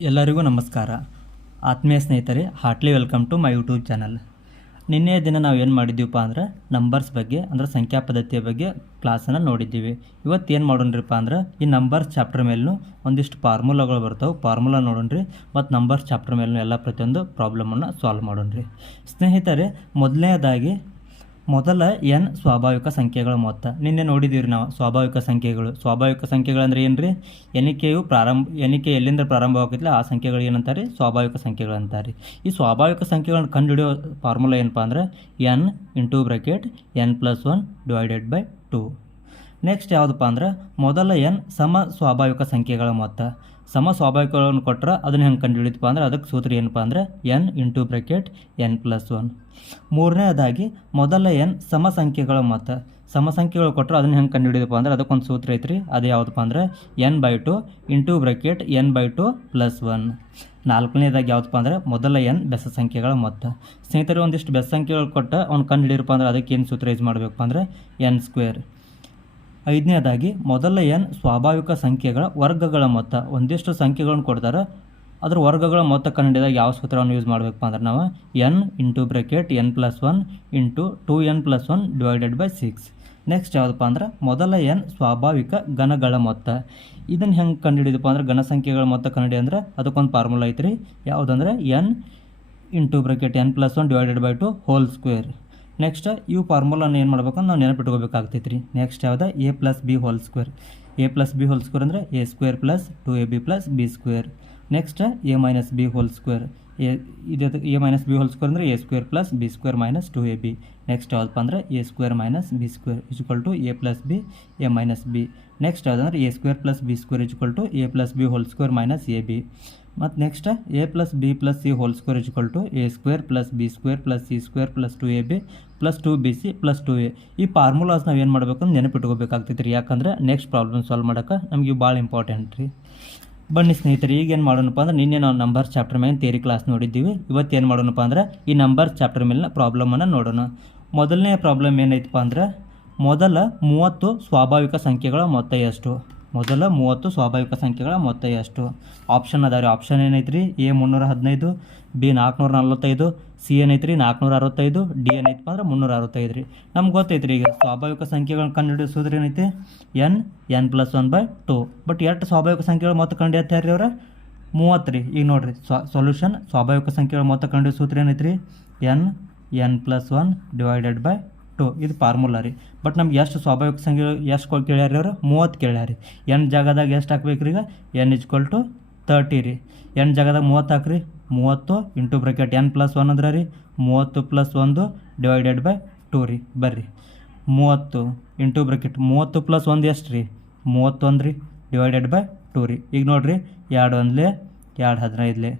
ಎಲ್ಲರಿಗೂ ನಮಸ್ಕಾರ. ಆತ್ಮೀಯ ಸ್ನೇಹಿತರೆ, heartly welcome to my YouTube channel. ನಿನ್ನೆಯ ದಿನ ನಾವು ಏನು ಮಾಡಿದ್ದೀವಪ್ಪ ಅಂದ್ರೆ ನಂಬರ್ಸ್ ಬಗ್ಗೆ ಅಂದರೆ ಸಂಖ್ಯಾ ಪದ್ಧತಿಯ ಬಗ್ಗೆ ಕ್ಲಾಸನ್ನು ನೋಡಿದ್ದೀವಿ. ಇವತ್ತು ಏನು ಮಾಡೋಣ್ರಿಪ್ಪ ಅಂದ್ರೆ ಈ ನಂಬರ್ಸ್ ಚಾಪ್ಟರ್ ಮೇಲೂ ಒಂದಿಷ್ಟು ಫಾರ್ಮುಲಾಗಳು ಬರ್ತಾವೆ, ಫಾರ್ಮುಲಾ ನೋಡೋಣ್ರಿ ಮತ್ತು ನಂಬರ್ಸ್ ಚಾಪ್ಟರ್ ಮೇಲೂ ಎಲ್ಲ ಪ್ರತಿಯೊಂದು ಪ್ರಾಬ್ಲಮನ್ನು ಸಾಲ್ವ್ ಮಾಡೋಣ್ರಿ. ಸ್ನೇಹಿತರೆ, ಮೊದಲನೇದಾಗಿ ಮೊದಲ ಎನ್ ಸ್ವಾಭಾವಿಕ ಸಂಖ್ಯೆಗಳ ಮೊತ್ತ. ನಿನ್ನೆ ನೋಡಿದ್ದೀವಿ ನಾವು ಸ್ವಾಭಾವಿಕ ಸಂಖ್ಯೆಗಳು ಅಂದರೆ ಏನು ರೀ? ಎಣಿಕೆ ಎಲ್ಲಿಂದ ಪ್ರಾರಂಭವಾಗೈತಿಲ್ಲ ಆ ಸಂಖ್ಯೆಗಳು ಏನಂತಾರೆ? ಸ್ವಾಭಾವಿಕ ಸಂಖ್ಯೆಗಳು ಅಂತಾರೆ. ಈ ಸ್ವಾಭಾವಿಕ ಸಂಖ್ಯೆಗಳನ್ನು ಕಂಡುಹಿಡಿಯೋ ಫಾರ್ಮುಲಾ ಏನಪ್ಪ ಅಂದ್ರೆ N into bracket n+1 divided by 2. Next ಯಾವುದಪ್ಪ ಅಂದ್ರೆ ಮೊದಲ ಎನ್ ಸಮ ಸ್ವಾಭಾವಿಕ ಸಂಖ್ಯೆಗಳ ಮೊತ್ತ. ಸಮ ಸ್ವಾಭಾವಿಕಗಳನ್ನು ಕೊಟ್ಟರೆ ಅದನ್ನು ಹೆಂಗೆ ಕಂಡುಹಿಡಿತಪ್ಪ ಅಂದ್ರೆ ಅದಕ್ಕೆ ಸೂತ್ರ ಏನಪ್ಪ ಅಂದ್ರೆ ಎನ್ ಇಂಟು ಬ್ರಾಕೆಟ್ n+1. ಮೂರನೇದಾಗಿ ಮೊದಲ ಎನ್ ಸಮ ಸಂಖ್ಯೆಗಳ ಮೊತ್ತ. ಸಮ ಸಂಖ್ಯೆಗಳು ಕೊಟ್ಟರೆ ಅದನ್ನು ಹೆಂಗೆ ಕಂಡುಹಿಡಿದಪ್ಪ ಅಂದ್ರೆ ಅದಕ್ಕೊಂದು ಸೂತ್ರ ಐತ್ರಿ. ಅದು ಯಾವುದಪ್ಪ ಅಂದ್ರೆ n/2 ಇಂಟು ಬ್ರಾಕೆಟ್ n/2 + 1. ನಾಲ್ಕನೇದಾಗಿ ಯಾವುದಪ್ಪ ಅಂದ್ರೆ ಮೊದಲ ಎನ್ ಬೆಸ ಸಂಖ್ಯೆಗಳ ಮೊತ್ತ. ಸ್ನೇಹಿತರೆ, ಒಂದಿಷ್ಟು ಬೆಸ ಸಂಖ್ಯೆಗಳು ಕೊಟ್ಟು ಅವ್ನು ಕಂಡುಹಿಡಿಯಪ್ಪ ಅಂದ್ರೆ ಅದಕ್ಕೆ ಏನು ಸೂತ್ರ ಯೂಸ್ ಮಾಡಬೇಕಪ್ಪ ಅಂದ್ರೆ n². ಐದನೇದಾಗಿ ಮೊದಲ ಎನ್ ಸ್ವಾಭಾವಿಕ ಸಂಖ್ಯೆಗಳ ವರ್ಗಗಳ ಮೊತ್ತ. ಒಂದಿಷ್ಟು ಸಂಖ್ಯೆಗಳನ್ನು ಕೊಡ್ತಾರೆ, ಅದ್ರ ವರ್ಗಗಳ ಮೊತ್ತ ಕಂಡುಹಿಡಿದಾಗ ಯಾವ ಸೂತ್ರವನ್ನು ಯೂಸ್ ಮಾಡಬೇಕಪ್ಪ ಅಂದ್ರೆ ನಾವು N into bracket n+1 into 2n+1 divided by 6. Next ಯಾವುದಪ್ಪ ಅಂದ್ರೆ ಮೊದಲ ಎನ್ ಸ್ವಾಭಾವಿಕ ಘನಗಳ ಮೊತ್ತ. ಇದನ್ನು ಹೆಂಗೆ ಕಂಡುಹಿಡಿದಪ್ಪ ಅಂದ್ರೆ ಘನ ಸಂಖ್ಯೆಗಳ ಮೊತ್ತ ಕಂಡುಹಿಡಿ ಅಂದ್ರೆ ಅದಕ್ಕೊಂದು ಫಾರ್ಮುಲಾ ಐತ್ರಿ. ಯಾವುದಂದ್ರೆ N into bracket n+1 divided by 2 whole square. Next ಇವು ಫಾರ್ಮುಲಾನ ಏನು ಮಾಡ್ಬೇಕಂದ್ರೆ ನಾವು ನೆನಪಿಟ್ಕೋಬೇಕಾಗ್ತೈತೆ ರೀ. ನೆಕ್ಸ್ಟ್ ಯಾವ್ದು a+b whole square. a+b whole square ಅಂದರೆ a² + 2ab + b². Next a-b whole square. a-b whole square ಅಂದರೆ a² + b² - 2ab. ನೆಕ್ಸ್ಟ್ ಯಾವುದಪ್ಪ ಅಂದ್ರೆ a² - b² = a+b a-b. Next ಯಾವುದಂದ್ರೆ a² + b² = a+b² - ab. ಮತ್ತು next a+b + c whole square a² + b² + c² + 2ab + 2bc + 2a. ಈ formulas ನಾವು ಏನು ಮಾಡಬೇಕು ಅಂತ ನೆನಪಿಟ್ಕೋಬೇಕಾಗ್ತೈತೆ ರೀ. ಯಾಕಂದ್ರೆ ನೆಕ್ಸ್ಟ್ ಪ್ರಾಬ್ಲಮ್ ಸಾಲ್ವ್ ಮಾಡೋಕೆ ನಮಗೆ ಭಾಳ ಇಂಪಾರ್ಟೆಂಟ್ ರೀ. ಬನ್ನಿ ಸ್ನೇಹಿತರೆ, ಈಗ ಏನು ಮಾಡೋಣಪ್ಪ ಅಂದ್ರೆ ನಿನ್ನೆ ನಾವು ನಂಬರ್ಸ್ ಚಾಪ್ಟರ್ ಮೇಲೆ ಥಿಯರಿ ಕ್ಲಾಸ್ ನೋಡಿದ್ದೀವಿ. ಇವತ್ತು ಏನು ಮಾಡೋಣಪ್ಪ ಅಂದ್ರೆ ಈ ನಂಬರ್ಸ್ ಚಾಪ್ಟರ್ ಮೇಲಿನ ಪ್ರಾಬ್ಲಮನ್ನು ನೋಡೋಣ. ಮೊದಲನೇ ಪ್ರಾಬ್ಲಮ್ ಏನೈತಪ್ಪ ಅಂದ್ರೆ ಮೊದಲ 30 ಸ್ವಾಭಾವಿಕ ಸಂಖ್ಯೆಗಳ ಮೊತ್ತ ಎಷ್ಟು? ಮೊದಲ 30 ಸ್ವಾಭಾವಿಕ ಸಂಖ್ಯೆಗಳ ಮೊತ್ತ ಎಷ್ಟು? ಆಪ್ಷನ್ ಅದಾವೆ ರೀ. ಆಪ್ಷನ್ ಏನೈತ್ರಿ? a 315, b 445, ಸಿ ಏನೈತ್ರಿ 465, ಡಿ ಏನೈತಪ್ಪ ಅಂದ್ರೆ 365 ರೀ. ನಮ್ಗೆ ಗೊತ್ತೈತ್ರಿ ಈಗ ಸ್ವಾಭಾವಿಕ ಸಂಖ್ಯೆಗಳನ್ನ ಕಂಡುಹಿಡಿಯೋ ಸೂತ್ರ ಏನೈತಿ? n+1/2. ಬಟ್ ಎಷ್ಟು ಸ್ವಾಭಾವಿಕ ಸಂಖ್ಯೆಗಳ ಮೊತ್ತ ಕಂಡುಹಿಡಿಯುತ್ತಾರೆ ರೀ ಅವ್ರ? 30 ರೀ. ಈಗ ನೋಡಿರಿ ಸೊಲ್ಯೂಷನ್ ಸ್ವಾಭಾವಿಕ ಸಂಖ್ಯೆಗಳ ಮೊತ್ತ ಕಂಡುಹಿಡಿಯೋ ಸೂತ್ರ ಏನೈತ್ರಿ? n+1 divided by 2. ಇದು ಫಾರ್ಮುಲಾ ರೀ. ಬಟ್ ನಮ್ಗೆ ಎಷ್ಟು ಸ್ವಾಭಾವಿಕ ಸಂಖ್ಯೆ ಎಷ್ಟು ಕೇಳ್ಯಾರ ಅವರು? 30 ಕೇಳ್ಯಾರ. n ಜಾಗದಾಗ ಎಷ್ಟು ಹಾಕ್ಬೇಕ್ರಿ? ಈಗ n = 30 ರೀ. n ಜಾಗದಾಗ 30 ಹಾಕ್ರಿ. 30 ಇಂಟು ಬ್ರಾಕೆಟ್ n+1 ಅಂದ್ರೆ ರೀ 30 + 1 ಡಿವೈಡೆಡ್ ಬೈ 2 ರೀ. ಬರ್ರಿ 30 ಇಂಟು ಬ್ರಾಕೆಟ್ 30 + 1 ಎಷ್ಟು ರೀ? 31 ರೀ ಡಿವೈಡೆಡ್ ಬೈ 2 ರೀ. ಈಗ ನೋಡಿರಿ 2 1 2 15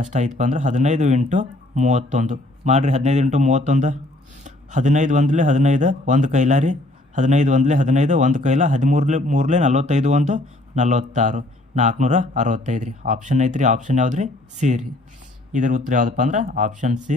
ಎಷ್ಟು ಆಯ್ತಪ್ಪ ಅಂದ್ರೆ 15 ಇಂಟು 31 ಮಾಡಿರಿ. 15 ಇಂಟು 31 15 1 15 ಒಂದು ಕೈಲ ರೀ. 15 1 15 ಒಂದು ಕೈಲ 13 3 45 1 46 465 ರೀ. ಆಪ್ಷನ್ ಐತ್ರಿ. ಆಪ್ಷನ್ ಯಾವ್ದು ರೀ? ಸಿ ರೀ. ಇದ್ರ ಉತ್ತರ ಯಾವುದಪ್ಪ ಅಂದ್ರೆ ಆಪ್ಷನ್ ಸಿ.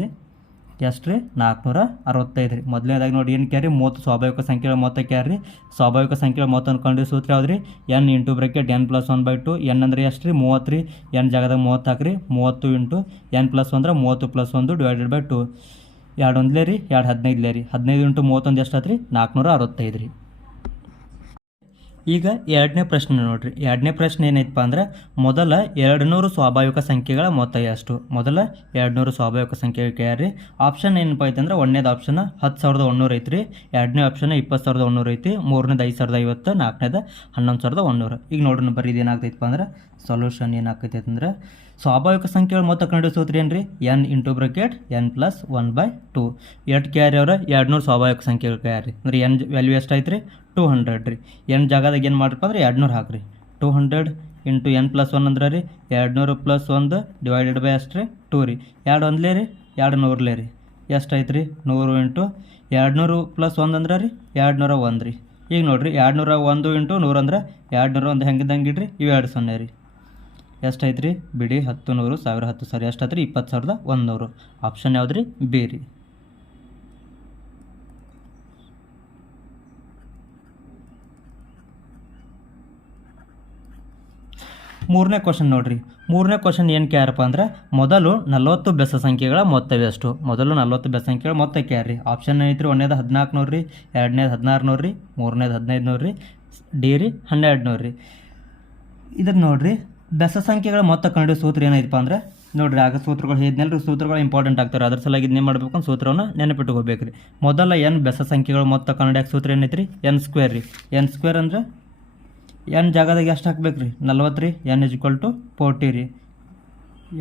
ಎಷ್ಟು ರೀ? 465 ರೀ. ಮೊದಲನೇದಾಗಿ ನೋಡಿ ಏನು ಕ್ಯಾರಿ 30 ಸ್ವಾಭಾವಿಕ ಸಂಖ್ಯೆಗಳ ಮೊತ್ತ ಕ್ಯಾರಿ. ಸ್ವಾಭಾವಿಕ ಸಂಖ್ಯೆಗಳ ಮೊತ್ತವನ್ನು ಕಂಡು ಸೂತ್ರ ಯಾವ್ದು ರೀ? n into bracket n+1/2. n ಅಂದರೆ ಎಷ್ಟು ರೀ? 30 ರೀ. n ಜಾಗದಾಗ 30 ಹಾಕ್ರಿ. 30 ಇಂಟು n+1 ಅಂದ್ರೆ 30 + 1 ಡಿವೈಡೆಡ್ ಬೈ 2. 2 1 ರೀ 2 15 ರೀ. 15 ಇಂಟು 31 ಎಷ್ಟು ಆಯ್ತು ರೀ? 465 ರೀ. ಈಗ ಎರಡನೇ ಪ್ರಶ್ನೆ ನೋಡ್ರಿ. ಎರಡನೇ ಪ್ರಶ್ನೆ ಏನೈತಪ್ಪ ಅಂದ್ರೆ ಮೊದಲ 200 ಸ್ವಾಭಾವಿಕ ಸಂಖ್ಯೆಗಳ ಮೊತ್ತ ಎಷ್ಟು? ಮೊದಲ 200 ಸ್ವಾಭಾವಿಕ ಸಂಖ್ಯೆ ಕೇಳ್ರಿ. ಆಪ್ಷನ್ ಏನಪ್ಪ ಐತೆ ಅಂದ್ರೆ ಒಂದನೇದು ಆಪ್ಷನ್ 10,100 ಐತ್ರಿ. ಎರಡನೇ ಆಪ್ಷನ್ 20,100 ಐತಿ. ಮೂರನೇದು 5,050, ನಾಲ್ಕನೇದು 11,100. ಈಗ ನೋಡೋಣ ಬರ್ರಿ ಇದು ಏನಾಗ್ತೈತಪ್ಪ ಅಂದ್ರೆ ಸೊಲ್ಯೂಷನ್ ಏನಾಗ್ತೈತೆ ಅಂದ್ರೆ ಸ್ವಾಭಾವಿಕ ಸಂಖ್ಯೆಗಳ ಮೊತ್ತ ಕಂಡು ಸೂತ್ರ ಏನ್ರಿ? n into bracket n+1/2. ಎಷ್ಟು ಕ್ಯಾರಿ ಅವ್ರ? 200 ಸ್ವಾಭಾವಿಕ ಸಂಖ್ಯೆಗಳು ಕ್ಯಾರಿ ಅಂದ್ರೆ n ವ್ಯಾಲ್ಯೂ ಎಷ್ಟು ಐತೆ ರೀ? 200 ರೀ. n ಜಾಗದಾಗ ಏನು ಮಾಡ್ರಪ್ಪ ಅಂದ್ರೆ 200 ಹಾಕ್ರಿ. 200 ಇಂಟು n+1 ಅಂದ್ರೆ ರೀ 200 + 1 ಡಿವೈಡೆಡ್ ಬೈ ಎಷ್ಟು ರೀ? 2 ರೀ. 2 1 ರೀ 2 100 ರೀ. ಎಷ್ಟು ಐತೆ ರೀ? 100 ಇಂಟು 200 + 1 ಅಂದ್ರೆ ರೀ 201 ರೀ. ಈಗ ನೋಡಿರಿ 201 ಇಂಟು 100 ಅಂದ್ರೆ 201 ಹೆಂಗಿದ್ದಂಗೆ ಇಡ್ರಿ. ಇವು 2 0 ರೀ. ಎಷ್ಟು ಐತೆ ರೀ? ಬಿಡಿ 10 100 1000 10 ಸರಿ ಎಷ್ಟು ಆಯ್ತು ರೀ? 20,100. ಆಪ್ಷನ್ ಯಾವ್ದು ರೀ? ಬಿ ರೀ. ಮೂರನೇ ಕ್ವಶನ್ ನೋಡಿರಿ. ಮೂರನೇ ಕ್ವಶನ್ ಏನು ಕೇಳಪ್ಪ ಅಂದ್ರೆ ಮೊದಲು 40 ಬೆಸ ಸಂಖ್ಯೆಗಳ ಮೊತ್ತವೆಷ್ಟು? ಮೊದಲು 40 ಬೆಸ ಸಂಖ್ಯೆಗಳ ಮೊತ್ತ ಕೇಳ್ರಿ. ಆಪ್ಷನ್ ಐತ್ರಿ, ಒಂದೇದು 14 ನೋಡ್ರಿ, ಎರಡನೇದು 16 ನೋಡ್ರಿ, ಮೂರನೇದು 15 ನೋಡ್ರಿ, ಡಿ ರೀ 12 ನೋಡ್ರಿ. ಇದನ್ನು ನೋಡ್ರಿ, ಬೆಸ ಸಂಖ್ಯೆಗಳ ಮೊತ್ತ ಕಂಡು ಸೂತ್ರ ಏನೈತಪ್ಪ ಅಂದ್ರೆ ನೋಡ್ರಿ, ಆಗ ಸೂತ್ರಗಳು ಹೇಳಿದ್ನೆಲ್ಲರೂ ಸೂತ್ರಗಳು ಇಂಪಾರ್ಟೆಂಟ್ ಆಗ್ತಾರೆ. ಅದ್ರ ಸಲುವಾಗಿ ಇದನ್ನೇ ಮಾಡಬೇಕು ಅಂತ ಸೂತ್ರವನ್ನು ನೆನಪಿಟ್ಕೋಬೇಕು ರೀ. ಮೊದಲ ಎನ್ ಬೆಸ ಸಂಖ್ಯೆಗಳ ಮೊತ್ತ ಕಂಡುಹಿಡಿಯೋಕೆ ಸೂತ್ರ ಏನೈತ್ರಿ? ಎನ್ ಸ್ಕ್ವೇರ್ ರೀ. ಎನ್ ಸ್ಕ್ವೇರ್ ಅಂದ್ರೆ ಎನ್ ಜಾಗದಾಗ ಎಷ್ಟು ಹಾಕ್ಬೇಕು ರೀ? 40 ರೀ. ಎನ್ = 40 ರೀ.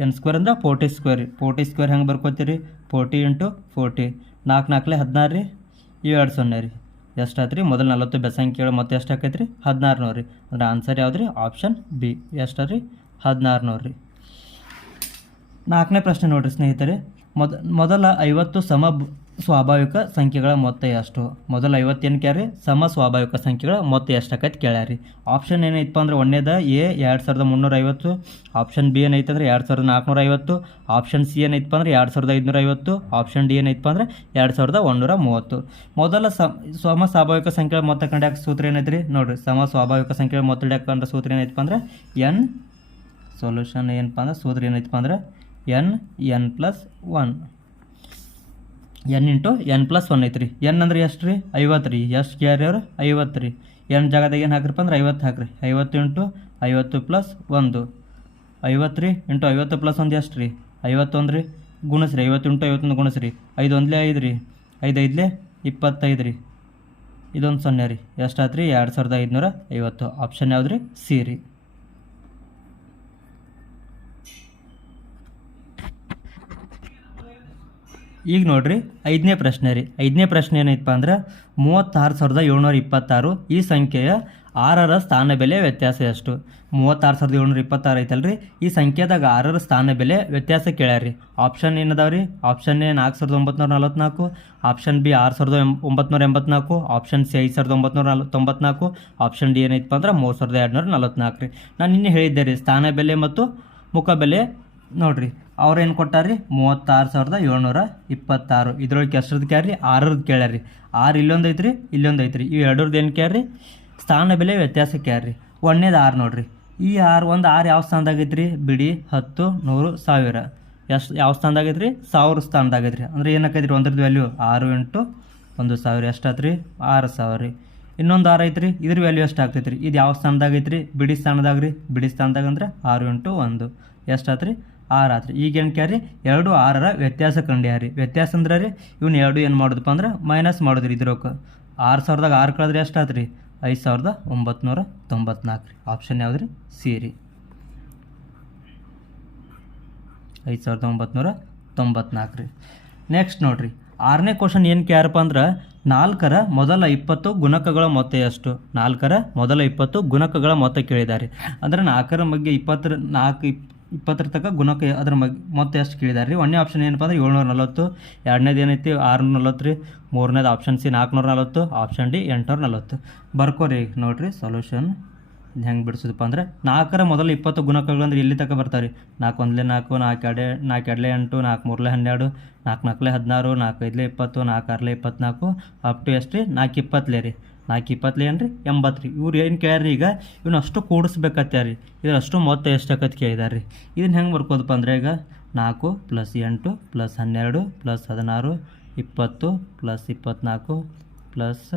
ಎನ್ ಸ್ಕ್ವೇರ್ ಅಂದ್ರೆ 40 ಸ್ಕ್ವೇರ್ ರೀ. 40 ಸ್ಕ್ವೇರ್ ಹೆಂಗೆ ಬರ್ಕೋತೀರಿ? 40 × 40, 4 4 16 ರೀ, 2 0 ರೀ. ಎಷ್ಟು ಆಯ್ತು ರೀ? ಮೊದಲು 40 ಬೆಸ ಸಂಖ್ಯೆಗಳು ಮೊತ್ತ ಎಷ್ಟು ಆಕೈತೆ ರೀ? 16 ನೋಡ್ರಿ. ಅಂದ್ರೆ ಆನ್ಸರ್ ಯಾವ್ದು ರೀ? Option B. ಎಷ್ಟು ರೀ? 16 ನೋಡ್ರಿ. ನಾಲ್ಕನೇ ಪ್ರಶ್ನೆ ನೋಡಿರಿ ಸ್ನೇಹಿತರೆ, ಮೊದಲ 50 ಸ್ವಾಭಾವಿಕ ಸಂಖ್ಯೆಗಳ ಮೊತ್ತ ಎಷ್ಟು? ಮೊದಲ 50 ಏನು ಕೇಳ್ರಿ? ಸ್ವಾಭಾವಿಕ ಸಂಖ್ಯೆಗಳ ಮೊತ್ತ ಎಷ್ಟಾಕೈತೆ ಕೇಳ್ಯಾರಿ. ಆಪ್ಷನ್ ಏನೈತಪ್ಪ ಅಂದ್ರೆ ಒಂದೇದ ಎ 2350, ಆಪ್ಷನ್ ಬಿ ಏನೈತೆ ಅಂದ್ರೆ 2450, ಆಪ್ಷನ್ ಸಿ ಏನೈತಪ್ಪ ಅಂದ್ರೆ 2550, ಆಪ್ಷನ್ ಡಿ ಏನೈತಪ್ಪ ಅಂದ್ರೆ 2130. ಮೊದಲ ಸ್ವಾಭಾವಿಕ ಸಂಖ್ಯೆಗಳ ಮೊತ್ತ ಕಂಡ್ಯಾಕ ಸೂತ್ರ ಏನೈತ್ರಿ? ನೋಡಿರಿ, ಸ್ವಾಭಾವಿಕ ಸಂಖ್ಯೆಗಳ ಮೊತ್ತ ಕಂಡ ಸೂತ್ರ ಏನೈತಪ್ಪ ಅಂದ್ರೆ ಎನ್ ಸೊಲ್ಯೂಷನ್ ಏನಪ್ಪ ಅಂದ್ರೆ ಸೂತ್ರ ಏನೈತಪ್ಪ ಅಂದ್ರೆ n + 1. n × n+1 ಐತ್ರಿ. n ಅಂದ್ರೆ ಎಷ್ಟು ರೀ? 50 ರೀ. ಎಷ್ಟು ಕೇಳ್ರಿ ಅವ್ರು? 50 ರೀ. n ಜಾಗದಾಗ ಏನು ಹಾಕ್ರಪ್ಪ ಅಂದ್ರೆ 50 ಹಾಕ್ರಿ. 50 × 50 + 1, 50 ರೀ. × 50 + 1 ಎಷ್ಟು ರೀ? 51 ರೀ. ಗುಣಿಸ್ರಿ, 50 × 51 ಗುಣಿಸ್ರಿ. 5 1 5 ರೀ, 5 5 25 ರೀ, ಇದೊಂದು 0 ರೀ. ಎಷ್ಟು ಆಯ್ತು ರೀ? 2550. ಆಪ್ಷನ್ ಯಾವ್ದು ರೀ? ಸಿ ರೀ. ಈಗ ನೋಡ್ರಿ, ಐದನೇ ಪ್ರಶ್ನೆ ರೀ. ಐದನೇ ಪ್ರಶ್ನೆ ಏನೈತಪ್ಪ ಅಂದ್ರೆ 36,726 ಈ ಸಂಖ್ಯೆಯ 6ರ ಸ್ಥಾನ ಬೆಲೆ ವ್ಯತ್ಯಾಸ ಎಷ್ಟು? 36,726 ಐತಲ್ರಿ, ಈ ಸಂಖ್ಯೆದಾಗ 6ರ ಸ್ಥಾನ ಬೆಲೆ ವ್ಯತ್ಯಾಸ ಕೇಳ್ಯಾರಿ. ಆಪ್ಷನ್ ಏನದಾವ ರೀ? Option A 4,944, option B 6,984, option C 5,994, option D ಏನೈತಪ್ಪ ಅಂದ್ರೆ 3,244 ರೀ. ನಾನು ನಿನ್ನೆ ಹೇಳಿದ್ದೆ ರೀ, ಸ್ಥಾನ ಬೆಲೆ ಮತ್ತು ಮುಖ ಬೆಲೆ ನೋಡ್ರಿ, ಅವ್ರೇನು ಕೊಟ್ಟಾರ್ರಿ? 36,726. ಇದ್ರೊಳಗೆ ಎಷ್ಟರದ್ದು ಕೇಳ್ರಿ? 6ರದ್ದು ಕೇಳ್ಯಾರಿ. 6 ಇಲ್ಲೊಂದು ಐತ್ರಿ, ಇಲ್ಲೊಂದು ಐತ್ರಿ. ಇವು ಎರಡರದ್ದು ಏನು ಕೇಳ್ರಿ? ಸ್ಥಾನ ಬೆಲೆ ವ್ಯತ್ಯಾಸ ಕೇಳ್ರಿ. ಒಂದೇದು 6 ನೋಡ್ರಿ. ಈ 6 ಒಂದು 6 ಯಾವ ಸ್ಥಾನದಾಗ ಐತ್ರಿ? ಬಿಡಿ 10 100 1000. ಎಷ್ಟು ಯಾವ ಸ್ಥಾನದಾಗ ಐತ್ರಿ? 1000 ಸ್ಥಾನದಾಗ ಐತ್ರಿ. ಅಂದ್ರೆ ಏನಕ್ಕೈತ್ರಿ? ಒಂದ್ರದ್ದು ವ್ಯಾಲ್ಯೂ 6 × 1000 ಎಷ್ಟು ಆತ್ರಿ? 6000 ರೀ. ಇನ್ನೊಂದು 6 ಐತ್ರಿ, ಇದ್ರ ವ್ಯಾಲ್ಯೂ ಎಷ್ಟು ಆಗ್ತೈತ್ರಿ? ಇದು ಯಾವ ಸ್ಥಾನದಾಗ ಐತ್ರಿ? ಬಿಡಿ ಸ್ಥಾನದಾಗ ರೀ. ಬಿಡಿ ಸ್ಥಾನದಾಗ ಅಂದ್ರೆ 6 × 1 ಎಷ್ಟು ಆತ್ರಿ? 6 ಆತ್ರಿ. ಈಗೇನು ಕೇಳ್ರಿ? 2 6ರ ವ್ಯತ್ಯಾಸ ಕಂಡ್ಯಾರಿ. ವ್ಯತ್ಯಾಸ ಅಂದ್ರೆ ರೀ, ಇವ್ನು 2 ಏನು ಮಾಡೋದಪ್ಪ ಅಂದ್ರೆ ಮೈನಸ್ ಮಾಡೋದ್ರಿ. ಇದ್ರೊಳಗೆ 6000ದಾಗ 6 ಕಳೆದ್ರೆ ಎಷ್ಟು ಆತ್ರಿ? 5,994 ರೀ. ಆಪ್ಷನ್ ಯಾವ್ದು ರೀ? ಸಿ ರೀ. 5,994 ರೀ. ನೆಕ್ಸ್ಟ್ ನೋಡ್ರಿ, 6ನೇ ಕ್ವಶನ್ ಏನು ಕೇಳ್ಯಾರಪ್ಪ ಅಂದ್ರೆ 4ರ ಮೊದಲ 20 ಗುಣಕಗಳ ಮೊತ್ತ ಎಷ್ಟು? 4ರ ಮೊದಲ 20 ಗುಣಕಗಳ ಮೊತ್ತ ಕೇಳಿದ್ದಾರೆ. ಅಂದ್ರೆ 4ರ ಬಗ್ಗೆ 20 ತನಕ ಗುಣಕ ಅದ್ರ ಮೊತ್ತ ಎಷ್ಟು ಕೇಳಿದಾರೆ ರೀ. ಒಂದನೇ ಆಪ್ಷನ್ ಏನಪ್ಪ ಅಂದ್ರೆ 740, ಎರಡನೇದು ಏನೈತಿ 640 ರೀ, ಮೂರನೇದು ಆಪ್ಷನ್ ಸಿ 440, ಆಪ್ಷನ್ ಡಿ 840. ಬರ್ಕೋರಿ ನೋಡಿರಿ ಸೊಲ್ಯೂಷನ್ ಹೆಂಗೆ ಬಿಡಿಸೋದಪ್ಪ ಅಂದ್ರೆ 4ರ ಮೊದಲು 20 ಗುಣಕಗಳು ಅಂದ್ರೆ ಎಲ್ಲಿ ತನಕ ಬರ್ತಾವೆ ರೀ? 4 1 4, 4 2 4 2 8, 4 3 12, 4 4 16, 4 5 20, 4 6 24, ಅಪ್ ಟು ಎಷ್ಟು ರೀ? 4 20 ರೀ. 4 20 ಏನು ರೀ? 80 ರೀ. ಇವ್ರು ಏನು ಕೇಳ್ಯಾರಿ? ಈಗ ಇವನ್ನ ಅಷ್ಟು ಕೂಡಿಸ್ಬೇಕತ್ತ ರೀ. ಇದರಷ್ಟು ಮೊತ್ತ ಎಷ್ಟಾಕತ್ ಕೇಳಿದಾರೆ ರೀ. ಇದನ್ನು ಹೆಂಗೆ ಬರ್ಕೋದಪ್ಪ ಅಂದ್ರೆ ಈಗ 4 + 8 + 12 + 16 20 + 24 ಪ್ಲಸ್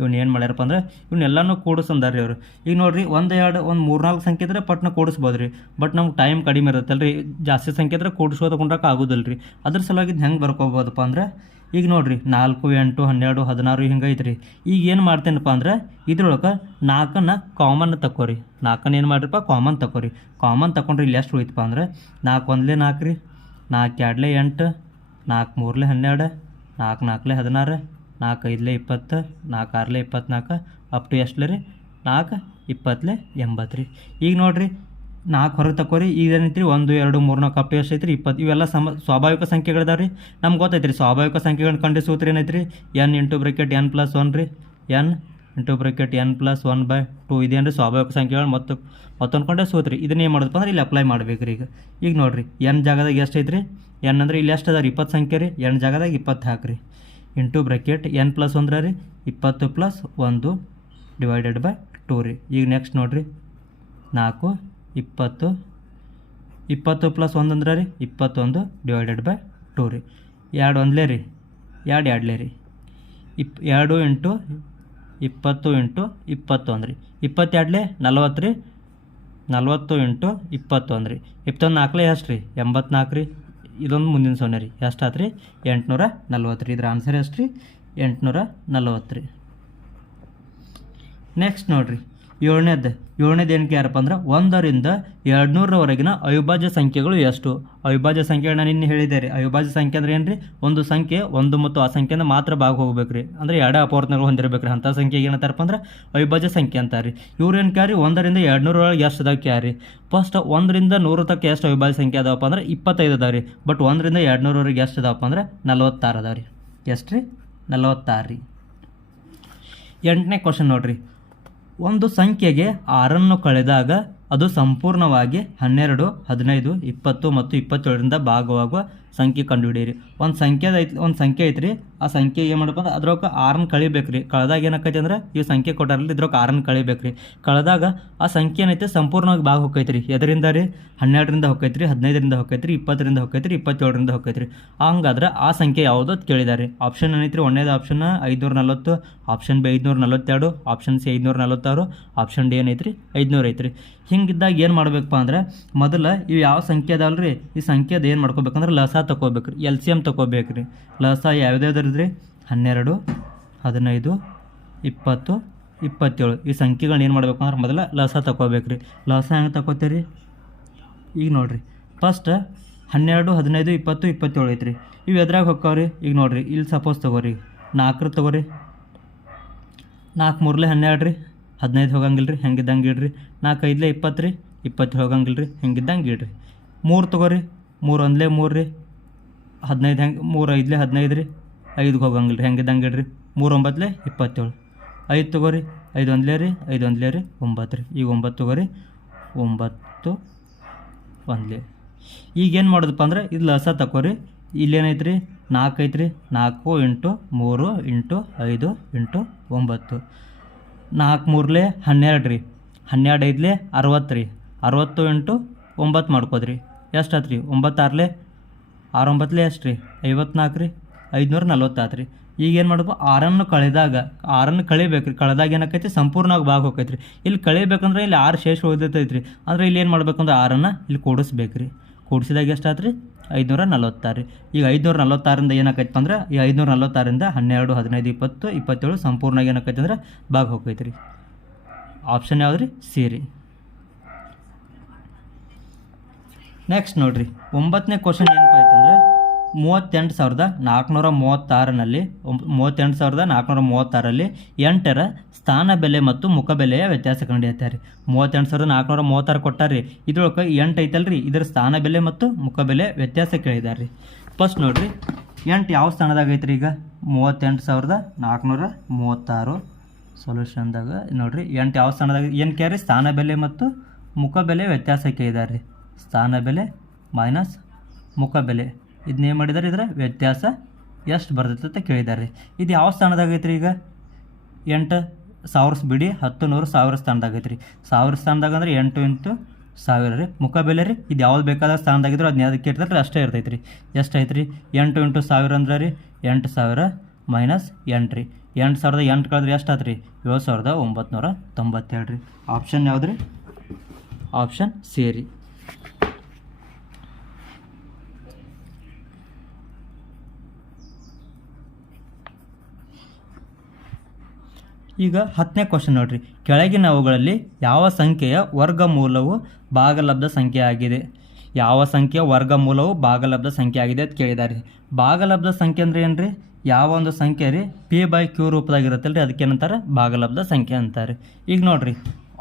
ಇವ್ನು ಏನು ಮಾಡ್ಯಾರಪ್ಪ ಅಂದ್ರೆ ಇವನ್ನೆಲ್ಲನೂ ಕೂಡಿಸಂದಾರ್ರಿ ಅವರು. ಈಗ ನೋಡಿರಿ, 1 2 1 3 4 ಸಂಖ್ಯೆ ಇದ್ರೆ ಪಟ್ನ ಕೂಡಿಸ್ಬೋದು ರೀ. ಬಟ್ ನಮ್ಗೆ ಟೈಮ್ ಕಡಿಮೆ ಇರುತ್ತಲ್ಲ ರೀ, ಜಾಸ್ತಿ ಸಂಖ್ಯೆ ಇದ್ರೆ ಕೂಡಿಸೋದು ಕೊಂಡ್ರಕ್ಕೆ ಆಗೋದಿಲ್ಲ ರೀ. ಅದ್ರ ಸಲುವಾಗಿ ಹೆಂಗೆ ಬರ್ಕೋಬೋದಪ್ಪ ಅಂದ್ರೆ ಈಗ ನೋಡಿರಿ 4 8 12 16 ಹಿಂಗೆ ಐತ್ರಿ. ಈಗ ಏನು ಮಾಡ್ತೇನಪ್ಪ ಅಂದ್ರೆ ಇದ್ರೊಳಗೆ 4ನ್ನ ಕಾಮನ್ ತಗೋರಿ. 4ನ್ನ ಏನು ಮಾಡಿರಪ್ಪ? ಕಾಮನ್ ತಗೋರಿ. ಕಾಮನ್ ತಗೊಂಡ್ರೆ ಇಲ್ಲಿ ಎಷ್ಟು ಉಳಿತಪ್ಪ ಅಂದ್ರೆ 4 1 4 ರೀ, 4 2 8, 4 3 12, 4 4 16, 4 5 20, 4 6 24, ಅಪ್ ಟು ಎಷ್ಟು ರೀ? 4 20 80 ರೀ. ಈಗ ನೋಡಿರಿ 4 ಹೊರಗೆ ತಗೋರಿ. ಈಗ ಏನೈತಿ ರೀ? 1 2 3 4 ಅಪ್ ಟು ಎಷ್ಟು ಐತ್ರಿ? 20. ಇವೆಲ್ಲ ಸ್ವಾಭಾವಿಕ ಸಂಖ್ಯೆಗಳಿದಾವೆ ರೀ. ನಮ್ಗೆ ಗೊತ್ತೈತೆ ರೀ ಸ್ವಾಭಾವಿಕ ಸಂಖ್ಯೆಗಳನ್ನ ಕಂಡು ಸೂತ್ರ ಏನೈತೆ ರೀ? n × n+1 ರೀ. n × n+1/2 ಇದೇನು ರೀ ಸ್ವಾಭಾವಿಕ ಸಂಖ್ಯೆಗಳು ಮತ್ತೊಂದು ಕೊಂಡೆ ಸೂತ್ರ ರೀ. ಇದನ್ನೇನು ಮಾಡೋದಪ್ಪ ಅಂದ್ರೆ ಇಲ್ಲಿ ಅಪ್ಲೈ ಮಾಡ್ಬೇಕು ರೀ. ಈಗ ನೋಡಿರಿ n ಜಾಗದಾಗ ಎಷ್ಟು ಐತ್ರಿ? n ಅಂದ್ರೆ ಇಲ್ಲಿ ಎಷ್ಟು ಅದ ರೀ? 20 ಸಂಖ್ಯೆ ರೀ. n ಜಾಗದಾಗ 20 ಹಾಕ್ರಿ. n+1 ರೀ 20 + 1 / 2 ರೀ. ಈಗ ನೆಕ್ಸ್ಟ್ ನೋಡಿರಿ 4 20 20 ಪ್ಲಸ್ 1 ಅಂದ್ರೆ ರೀ 21 ಡಿವೈಡೆಡ್ ಬೈ 2 ರೀ. 2 ಒಂದಲೇ ರೀ 2 ಎರಡಲೇ ರೀ 2 ಇಂಟು 20 ಇಂಟು 21 ರೀ 22 40 ರೀ 40 ಇಂಟು 21 ರೀ 21 ನಾಲ್ಕಲೇ ಎಷ್ಟು ರೀ 84 ರೀ. ಇದೊಂದು ಮುಂದಿನ ಸೊನ್ನೆ ರೀ ಎಷ್ಟಾಯ್ತು ರೀ 840 ರೀ. ಇದ್ರ ಆನ್ಸರ್ ಎಷ್ಟು ರೀ 840 ರೀ. ನೆಕ್ಸ್ಟ್ ನೋಡಿರಿ ಏಳನೇದು ಏನಕ್ಕೆ ಯಾರಪ್ಪ ಅಂದ್ರೆ 1 ರಿಂದ 200ರವರೆಗಿನ ಅವಿಭಾಜ್ಯ ಸಂಖ್ಯೆಗಳು ಎಷ್ಟು? ಅವಿಭಾಜ್ಯ ಸಂಖ್ಯೆಗಳನ್ನ ನಿನ್ನೆ ಹೇಳಿದೆ ರೀ. ಅವಿಭಾಜ್ಯ ಸಂಖ್ಯೆ ಅಂದ್ರೆ ಏನು ರೀ? ಒಂದು ಸಂಖ್ಯೆ ಒಂದು ಮತ್ತು ಆ ಸಂಖ್ಯೆಯಿಂದ ಮಾತ್ರ ಭಾಗ ಹೋಗ್ಬೇಕು ರೀ. ಅಂದರೆ ಎರಡು ಅಪವರ್ತನಗಳು ಹೊಂದಿರಬೇಕು ರೀ. ಅಂಥ ಸಂಖ್ಯೆಗೆ ಏನಂತಾರಪ್ಪ ಅಂದ್ರೆ ಅವಿಭಾಜ್ಯ ಸಂಖ್ಯೆ ಅಂತಾರೆ ರೀ. ಇವ್ರು ಏನು ಕ್ಯಾರಿ 1 ರಿಂದ 200ರೊಳಗೆ ಎಷ್ಟು ಅದಾವ ಕ್ಯಾರಿ? ಫಸ್ಟ್ 1 ರಿಂದ 100 ತಕ್ಕ ಎಷ್ಟು ಅವಿಭಾಜ್ಯ ಸಂಖ್ಯೆ ಅದಾವಪ್ಪ ಅಂದ್ರೆ 25 ಅದಾವ ರೀ. ಬಟ್ 1 ರಿಂದ 200ರವರೆಗೆ ಎಷ್ಟು ಅದಾವಪ್ಪ ಅಂದ್ರೆ 46 ಅದಾವ ರೀ. ಎಷ್ಟು ರೀ 46 ರೀ. 8ನೇ ಕ್ವಶನ್ ನೋಡಿರಿ. ಒಂದು ಸಂಖ್ಯೆಗೆ 6 ಕಳೆದಾಗ ಅದು ಸಂಪೂರ್ಣವಾಗಿ 12, 15, 20 ಮತ್ತು 27ರಿಂದ ಭಾಗವಾಗುವ ಸಂಖ್ಯೆ ಕಂಡುಹಿಡಿಯಿರಿ. ಒಂದು ಸಂಖ್ಯೆ ಐತ್ರಿ. ಆ ಸಂಖ್ಯೆ ಏನು ಮಾಡಪ್ಪ ಅಂದ್ರೆ ಅದ್ರೊಳಗೆ 6 ಕಳಿಬೇಕು ರೀ. ಕಳೆದಾಗ ಏನಾಕೈತಿ ಅಂದ್ರೆ ಈ ಸಂಖ್ಯೆ ಕೊಟ್ಟಾರಲ್ಲಿ ಇದ್ರೊಳಗೆ 6 ಕಳಿಬೇಕು ರೀ. ಕಳೆದಾಗ ಆ ಸಂಖ್ಯೆ ಏನೈತೆ ಸಂಪೂರ್ಣವಾಗಿ ಭಾಗ ಹೋಗೈತೆ ರೀ. ಎದರಿಂದ ರೀ 12ರಿಂದ ಹೋಗೈತೆ ರೀ, 15ರಿಂದ ಹೋಗೈತೆ ರೀ, 20ರಿಂದ ಹೋಗೈತೆ ರೀ, 27ರಿಂದ ಹೋಗೈತೆ ರೀ. ಹಂಗಾದ್ರೆ ಆ ಸಂಖ್ಯೆ ಯಾವುದು ಅಂತ ಕೇಳಿದ್ದಾರೆ. ಆಪ್ಷನ್ ಏನೈತೆ ರೀ? ಒಂದೇದು option 540, option B 542, option C 546, option D ಏನೈತೆ ರೀ 500 ಐತ್ರಿ. ಹಿಂಗಿದ್ದಾಗ ಏನು ಮಾಡ್ಬೇಕಪ್ಪ ಅಂದ್ರೆ ಮೊದಲು ಇವು ಯಾವ ಸಂಖ್ಯೆ ಅದಾವಲ್ಲ ರೀ, ಈ ಸಂಖ್ಯೆದು ಏನು ಮಾಡ್ಕೋಬೇಕಂದ್ರೆ ಲಸ ತೊಗೋಬೇಕು ರೀ, LCM ತೊಗೋಬೇಕು ರೀ. ಲಸ ಯಾವುದ್ಯಾವ್ದ್ರಿ 12, 15, 20, 27 ಈ ಸಂಖ್ಯೆಗಳನ್ನ ಏನು ಮಾಡ್ಬೇಕು ಅಂದ್ರೆ ಮೊದಲು ಲಸ ತೊಗೋಬೇಕು ರೀ. ಲಸ ಹೆಂಗೆ ತಗೋತೀರಿ? ಈಗ ನೋಡಿರಿ ಫಸ್ಟ್ 12, 15, 20, 27 ಐತ್ರಿ. ಇವು ಎದ್ರಾಗ ಹೋಗ್ತಾವ್ರಿ? ಈಗ ನೋಡಿರಿ ಇಲ್ಲಿ ಸಪೋಸ್ ತೊಗೋರಿ 4 ತೊಗೋರಿ. 4 ಮೂರಲೆ 12 ರೀ, 15 ಹೋಗಂಗಿಲ್ಲ ರೀ, ಹೆಂಗಿದ್ದಂಗೆ ಇಡ್ರಿ. 4 5 20 ರೀ, 20 ಹೋಗಂಗಿಲ್ಲ ರೀ, ಹೆಂಗಿದ್ದಂಗೆ ಇಡ್ರಿ. 3 ತೊಗೋರಿ. 3 1 3 ರೀ, 15 ಹೆಂಗೆ 3 5 15 ರೀ, 5 ಹೋಗಂಗಿಲ್ಲ ರೀ, ಹೆಂಗಿದ್ದಂಗೆ ಇಡ್ರಿ. 3 9 27. 5 ತೊಗೋರಿ. 5 1 ರೀ, 5 1 ರೀ 9 ರೀ. ಈಗ 9 ತೊಗೋರಿ. 9 1. ಈಗೇನು ಮಾಡೋದಪ್ಪ ಅಂದ್ರೆ ಇದು ಲಸ ತಗೋರಿ. ಇಲ್ಲೇನೈತೆ ರೀ 4 ಐತ್ರಿ. 4 ಇಂಟು 3 ಇಂಟು 5 ಇಂಟು 9. 4 ಮೂರಲೆ 12 ರೀ, 12 5 60 ರೀ, 60 ಇಂಟು 9 ಮಾಡ್ಕೋದ್ರಿ. ಎಷ್ಟು ಆತು ರೀ? 9 6 6 9 ಎಷ್ಟು ರೀ? 54 ರೀ, 540 ರೀ. ಈಗ ಏನು ಮಾಡಬೇಕು? 6 ಕಳೆದಾಗ 6 ಕಳಿಬೇಕು ರೀ. ಕಳೆದಾಗ ಏನಾಕೈತಿ ಸಂಪೂರ್ಣವಾಗಿ ಭಾಗ ಹೋಗೈತೆ ರೀ. ಇಲ್ಲಿ ಕಳಿಬೇಕಂದ್ರೆ ಇಲ್ಲಿ 6 ಶೇಷ ಉಳಿದೈತೆ ರೀ. ಅಂದರೆ ಇಲ್ಲಿ ಏನು ಮಾಡ್ಬೇಕಂದ್ರೆ 6 ಇಲ್ಲಿ ಕೂಡಿಸ್ಬೇಕು ರೀ. ಕೂಡಿಸಿದಾಗ ಎಷ್ಟು ಆತು ರೀ? 546 ರೀ. ಈಗ 546ರಿಂದ ಏನಾಕೈತಪ್ಪ ಅಂದ್ರೆ ಈ 546ರಿಂದ 12, 15, 20, 27 ಸಂಪೂರ್ಣವಾಗಿ ಏನಾಕೈತೆ ಅಂದ್ರೆ ಭಾಗ ಹೋಗೈತೆ ರೀ. ಆಪ್ಷನ್ ಯಾವ್ದು ರೀ? ಸಿ ರೀ. ನೆಕ್ಸ್ಟ್ ನೋಡಿರಿ 9ನೇ ಕ್ವಶನ್ ಏನಪ್ಪ ಆಯ್ತಂದ್ರೆ 38,436ನಲ್ಲಿ 38,436ರಲ್ಲಿ 8ರ ಸ್ಥಾನ ಬೆಲೆ ಮತ್ತು ಮುಖ ಬೆಲೆಯ ವ್ಯತ್ಯಾಸ ಕಂಡುಹಿಡಿಯುತ್ತಾರೆ. 38,436 ಕೊಟ್ಟಾರ್ರಿ. ಇದ್ರೊಳಗೆ 8 ಐತಲ್ರಿ, ಇದರ ಸ್ಥಾನ ಬೆಲೆ ಮತ್ತು ಮುಖ ಬೆಲೆ ವ್ಯತ್ಯಾಸ ಕೇಳಿದ್ದಾರೆ ರೀ. ಫಸ್ಟ್ ನೋಡಿರಿ 8 ಯಾವ ಸ್ಥಾನದಾಗ ಐತ್ರಿ? ಈಗ 38,436 ಸೊಲ್ಯೂಷನ್ದಾಗ ನೋಡಿರಿ 8 ಯಾವ ಸ್ಥಾನದಾಗ ಏನು ಕೇಳಿ? ಸ್ಥಾನ ಬೆಲೆ ಮತ್ತು ಮುಖ ಬೆಲೆ ವ್ಯತ್ಯಾಸ ಕೇಳಿದ್ದಾರೆ ರೀ. ಸ್ಥಾನ ಬೆಲೆ ಮೈನಸ್ ಮುಖ ಬೆಲೆ ಇದನ್ನೇನು ಮಾಡಿದ್ದಾರೆ? ಇದರ ವ್ಯತ್ಯಾಸ ಎಷ್ಟು ಬರ್ತೈತೆ ಅಂತ ಕೇಳಿದ್ದಾರೆ ರೀ. ಇದು ಯಾವ ಸ್ಥಾನದಾಗ ಐತ್ರಿ? ಈಗ 8 1000 ಬಿಡಿ 10 100 1000 ಸ್ಥಾನದಾಗ ಐತ್ರಿ. 1000 ಸ್ಥಾನದಾಗ ಅಂದ್ರೆ 8 ಇಂಟು 1000 ರೀ. ಮುಖ ಬೆಲೆ ರೀ ಇದು ಯಾವ್ದು ಬೇಕಾದ ಸ್ಥಾನದಾಗಿದ್ರು ಅದನ್ನ ಯಾವ್ದಕ್ಕೆ ಇರ್ತೈತೆ ಅಷ್ಟೇ ಇರ್ತೈತೆ ರೀ. ಎಷ್ಟು ಐತೆ ರೀ? 8 ಇಂಟು 1000 ಅಂದ್ರೆ ರೀ 8000 ಮೈನಸ್ 8 ರೀ. 8000 8 ಕಳೆದ್ರೆ ಎಷ್ಟು ಆತು ರೀ? 7997 ರೀ. ಆಪ್ಷನ್ ಯಾವ್ದು ರೀ? ಆಪ್ಷನ್ ಸಿ ರೀ. ಈಗ 10ನೇ ಕ್ವಶನ್ ನೋಡಿರಿ. ಕೆಳಗಿನವುಗಳಲ್ಲಿ ಯಾವ ಸಂಖ್ಯೆಯ ವರ್ಗಮೂಲವು ಭಾಗಲಬ್ಧ ಸಂಖ್ಯೆ ಆಗಿದೆ? ಯಾವ ಸಂಖ್ಯೆಯ ವರ್ಗಮೂಲವು ಭಾಗಲಬ್ಧ ಸಂಖ್ಯೆ ಆಗಿದೆ ಅಂತ ಕೇಳಿದ್ದಾರೆ. ಭಾಗಲಬ್ಧ ಸಂಖ್ಯೆ ಅಂದರೆ ಏನು ರೀ? ಯಾವ ಒಂದು ಸಂಖ್ಯೆ ರೀ P/Q ರೂಪದಾಗಿರುತ್ತಲ್ಲ ರೀ ಅದಕ್ಕೆ ಏನಂತಾರೆ? ಭಾಗಲಬ್ಧ ಸಂಖ್ಯೆ ಅಂತಾರೆ. ಈಗ ನೋಡಿರಿ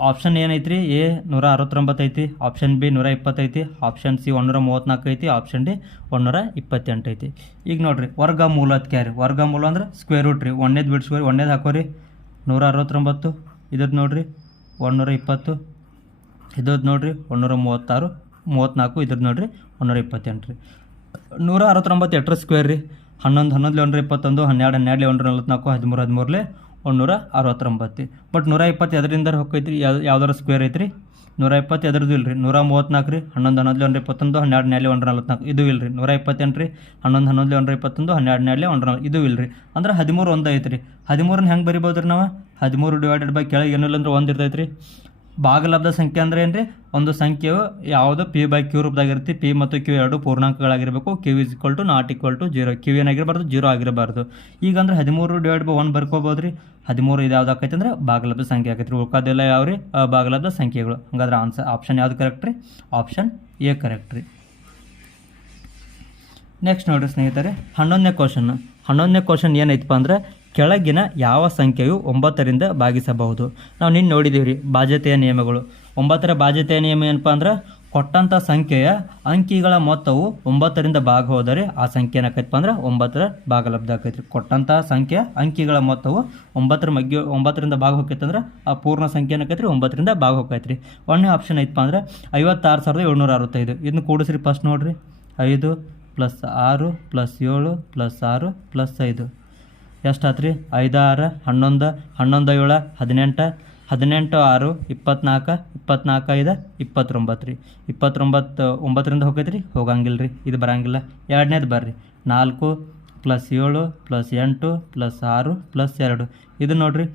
ಆಪ್ಷನ್ ಏನೈತ್ರಿ? ಎ 169 ಐತಿ, ಆಪ್ಷನ್ ಬಿ 120 ಐತಿ, ಆಪ್ಷನ್ ಸಿ 134 ಐತಿ, ಆಪ್ಷನ್ ಡಿ 128 ಐತಿ. ಈಗ ನೋಡಿರಿ ವರ್ಗಮೂಲ ಅಂತ ಕ್ಯಾರಿ. ವರ್ಗಮೂಲ ಅಂದ್ರೆ ಸ್ಕ್ವೇರ್ ರೂಟ್ ರೀ. ಒಂದೇದು ಬಿಡ್ಸ್ಕೊರಿ, ಒಂದೇದು ಹಾಕೋರಿ 169, ಇದ್ರದ್ದು ನೋಡಿರಿ 120, ಇದ್ರದ್ದು ನೋಡಿರಿ 136, 34, ಇದ್ರದ್ದು ನೋಡಿರಿ 128 ರೀ. 169 8 ಸ್ಕ್ವೇರ್ ರೀ. 11 11 121, 12 12 144, 13 13 169. ಬಟ್ 120 ಎದರಿಂದ ಹೋಗೈತ್ರಿ? ಯಾವ್ದಾರ ಸ್ಕ್ವೇರ್ ಐತ್ರಿ? 120 ಎದ್ರದ್ದು ಇಲ್ಲ ರೀ. 134 ರೀ. 11 11 121 12 ನ್ಯಾಲೆ 144 ಇದು ಇಲ್ಲ ರೀ. 128 ರೀ. 11 11 121 12 ನ್ಯಾಲೆ 144 ಇದು ಇಲ್ಲ ರೀ. ಅಂದ್ರೆ 13 ಒಂದು ಐತೆ ರೀ. 13 ಹೆಂಗೆ ಬರಿಬೋದು ರೀ ನಾವು? 13 ಡಿವೈಡೆಡ್ ಬೈ ಕೆಳಗೆ ಏನಿಲ್ಲ ಅಂದ್ರೆ 1 ಇರ್ತೈತೆ ರೀ. ಭಾಗಲಬ್ಧ ಸಂಖ್ಯೆ ಅಂದರೆ ಏನು ರೀ? ಒಂದು ಸಂಖ್ಯೆಯು ಯಾವುದು P/Q ರೂಪದಾಗಿರುತ್ತೆ. P ಮತ್ತು Q ಎರಡು ಪೂರ್ಣಾಂಕಗಳಾಗಿರಬೇಕು. Q = not equal to 0. Q ಏನಾಗಿರಬಾರ್ದು? 0 ಆಗಿರಬಾರ್ದು. ಈಗ ಅಂದ್ರೆ 13 ಡಿವೈಡ್ ಬೈ 1 ಬರ್ಕೋಬೋದು ರೀ. 13 ಇದು ಯಾವ್ದು ಆಕೈತೆ ಅಂದ್ರೆ ಭಾಗಲಬ್ಧ ಸಂಖ್ಯೆ ಆಕೈತೆ ರೀ. ಉಳ್ಕೋದೆಲ್ಲ ಯಾವ ರೀ? ಭಾಗಲಬ್ಧ ಸಂಖ್ಯೆಗಳು. ಹಂಗಾದ್ರೆ ಆಪ್ಷನ್ ಯಾವ್ದು ಕರೆಕ್ಟ್ ರೀ? ಆಪ್ಷನ್ ಎ ಕರೆಕ್ಟ್ ರೀ. ನೆಕ್ಸ್ಟ್ ನೋಡಿರಿ ಸ್ನೇಹಿತರೆ, 11ನೇ ಕ್ವಶನ್ ಏನೈತಪ್ಪ ಅಂದ್ರೆ ಕೆಳಗಿನ ಯಾವ ಸಂಖ್ಯೆಯು 9ರಿಂದ ಭಾಗಿಸಬಹುದು? ನಾವು ನಿನ್ನ ನೋಡಿದ್ದೀವಿ ರೀ ಬಾಧ್ಯತೆಯ ನಿಯಮಗಳು. 9ರ ಬಾಧ್ಯತೆಯ ನಿಯಮ ಏನಪ್ಪ ಅಂದ್ರೆ ಕೊಟ್ಟಂಥ ಸಂಖ್ಯೆಯ ಅಂಕಿಗಳ ಮೊತ್ತವು 9ರಿಂದ ಭಾಗ ಹೋದರೆ ಆ ಸಂಖ್ಯೆ ಏನಾಕೈತಪ್ಪ ಅಂದ್ರೆ 9ರ ಭಾಗಲಬ್ಧ ಆಕೈತ್ರಿ. ಕೊಟ್ಟಂಥ ಸಂಖ್ಯೆಯ ಅಂಕಿಗಳ ಮೊತ್ತವು 9ರಿಂದ ಭಾಗ ಹೋಗೈತಂದ್ರೆ ಆ ಪೂರ್ಣ ಸಂಖ್ಯೆ ಏನಾಕೈತ್ರಿ 9ರಿಂದ ಭಾಗ ಹೋಗೈತ್ರಿ. ಒಂದನೇ ಆಪ್ಷನ್ ಐತಪ್ಪ ಅಂದ್ರೆ 56,765. ಇದನ್ನ ಕೂಡಿಸ್ರಿ ಫಸ್ಟ್ ನೋಡ್ರಿ. 5 + 6 + 7 + 6 + 5 ಎಷ್ಟಾಯ್ತು ರೀ? 5 6 11 11 7 18 18 6 24 24 5 29 ರೀ. 29 9ರಿಂದ ಹೋಗೈತೆ ರೀ? ಹೋಗಂಗಿಲ್ಲ ರೀ, ಇದು ಬರಂಗಿಲ್ಲ. ಎರಡನೇದು ಬರ್ರಿ. 4 + 7 + 8 + 6 + 2 ಇದು ನೋಡಿರಿ.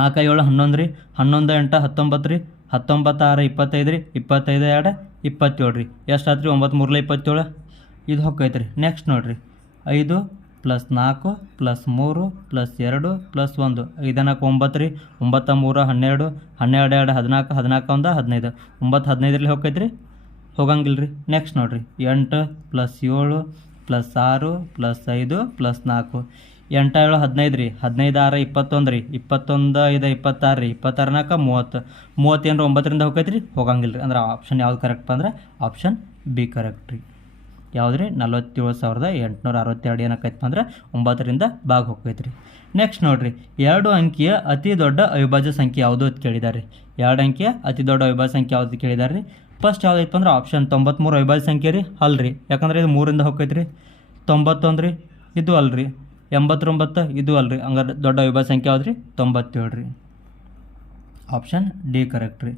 4 7 11 ರೀ. 11 8 19 ರೀ. 19 6 25 ರೀ. 25 2 27 ರೀ. ಎಷ್ಟಾಯ್ತು ರೀ? 9 3 27 ಇದು ಹೋಗೈತೆ ರೀ. ನೆಕ್ಸ್ಟ್ ನೋಡಿರಿ. 5 + 4 + 3 + 2 + 1 5 9 ರೀ. 9 3 12 12 2 14 14 1 15 9 15ರಲ್ಲಿ ಹೋಗೈತೆ ರೀ? ಹೋಗಂಗಿಲ್ಲ ರೀ. ನೆಕ್ಸ್ಟ್ ನೋಡಿರಿ. 8 + 7 + 6 + 5 + 4 8 7 15 ರೀ. 15 6 21 ರೀ. 21 5 26 ರೀ. 26 4 30 30 ಏನ್ರ 9ರಿಂದ ಹೋಗೈತೆ ರೀ? ಹೋಗಂಗಿಲ್ಲ ರೀ. ಅಂದ್ರೆ ಆಪ್ಷನ್ ಯಾವ್ದು ಕರೆಕ್ಟ್ ಅಂದ್ರೆ ಆಪ್ಷನ್ ಬಿ ಕರೆಕ್ಟ್ ರೀ. ಯಾವ್ದು ರೀ? 47,862 ಏನಾಕೈತಪ್ಪ ಅಂದ್ರೆ 9ರಿಂದ ಭಾಗ ಹೋಗೈತೆ ರೀ. ನೆಕ್ಸ್ಟ್ ನೋಡಿರಿ. 2 ಅಂಕಿಯ ಅತಿ ದೊಡ್ಡ ಅವಿಭಾಜ್ಯ ಸಂಖ್ಯೆ ಯಾವುದು ಅಂತ ಕೇಳಿದ್ದಾರೆ ರೀ. 2 ಅಂಕಿಯ ಅತಿ ದೊಡ್ಡ ಅವಿಭಾಜ್ಯ ಸಂಖ್ಯೆ ಯಾವುದು ಕೇಳಿದ್ದಾರೆ ರೀ. ಫಸ್ಟ್ ಯಾವ್ದೈತೆ ಅಂದ್ರೆ ಆಪ್ಷನ್ 93 ಅವಿಭಾಜ್ಯ ಸಂಖ್ಯೆ ರೀ. ಅಲ್ರಿ, ಯಾಕಂದ್ರೆ ಇದು 3ರಿಂದ ಹೋಗೈತೆ ರೀ. 91 ರೀ, ಇದು ಅಲ್ರಿ. 89 ಇದು ಅಲ್ರಿ. ಹಂಗಾರೆ ದೊಡ್ಡ ಅವಿಭಾಜ್ಯ ಸಂಖ್ಯೆ ಯಾವ್ದು ರೀ? 97 ರೀ. ಆಪ್ಷನ್ ಡಿ ಕರೆಕ್ಟ್ ರೀ.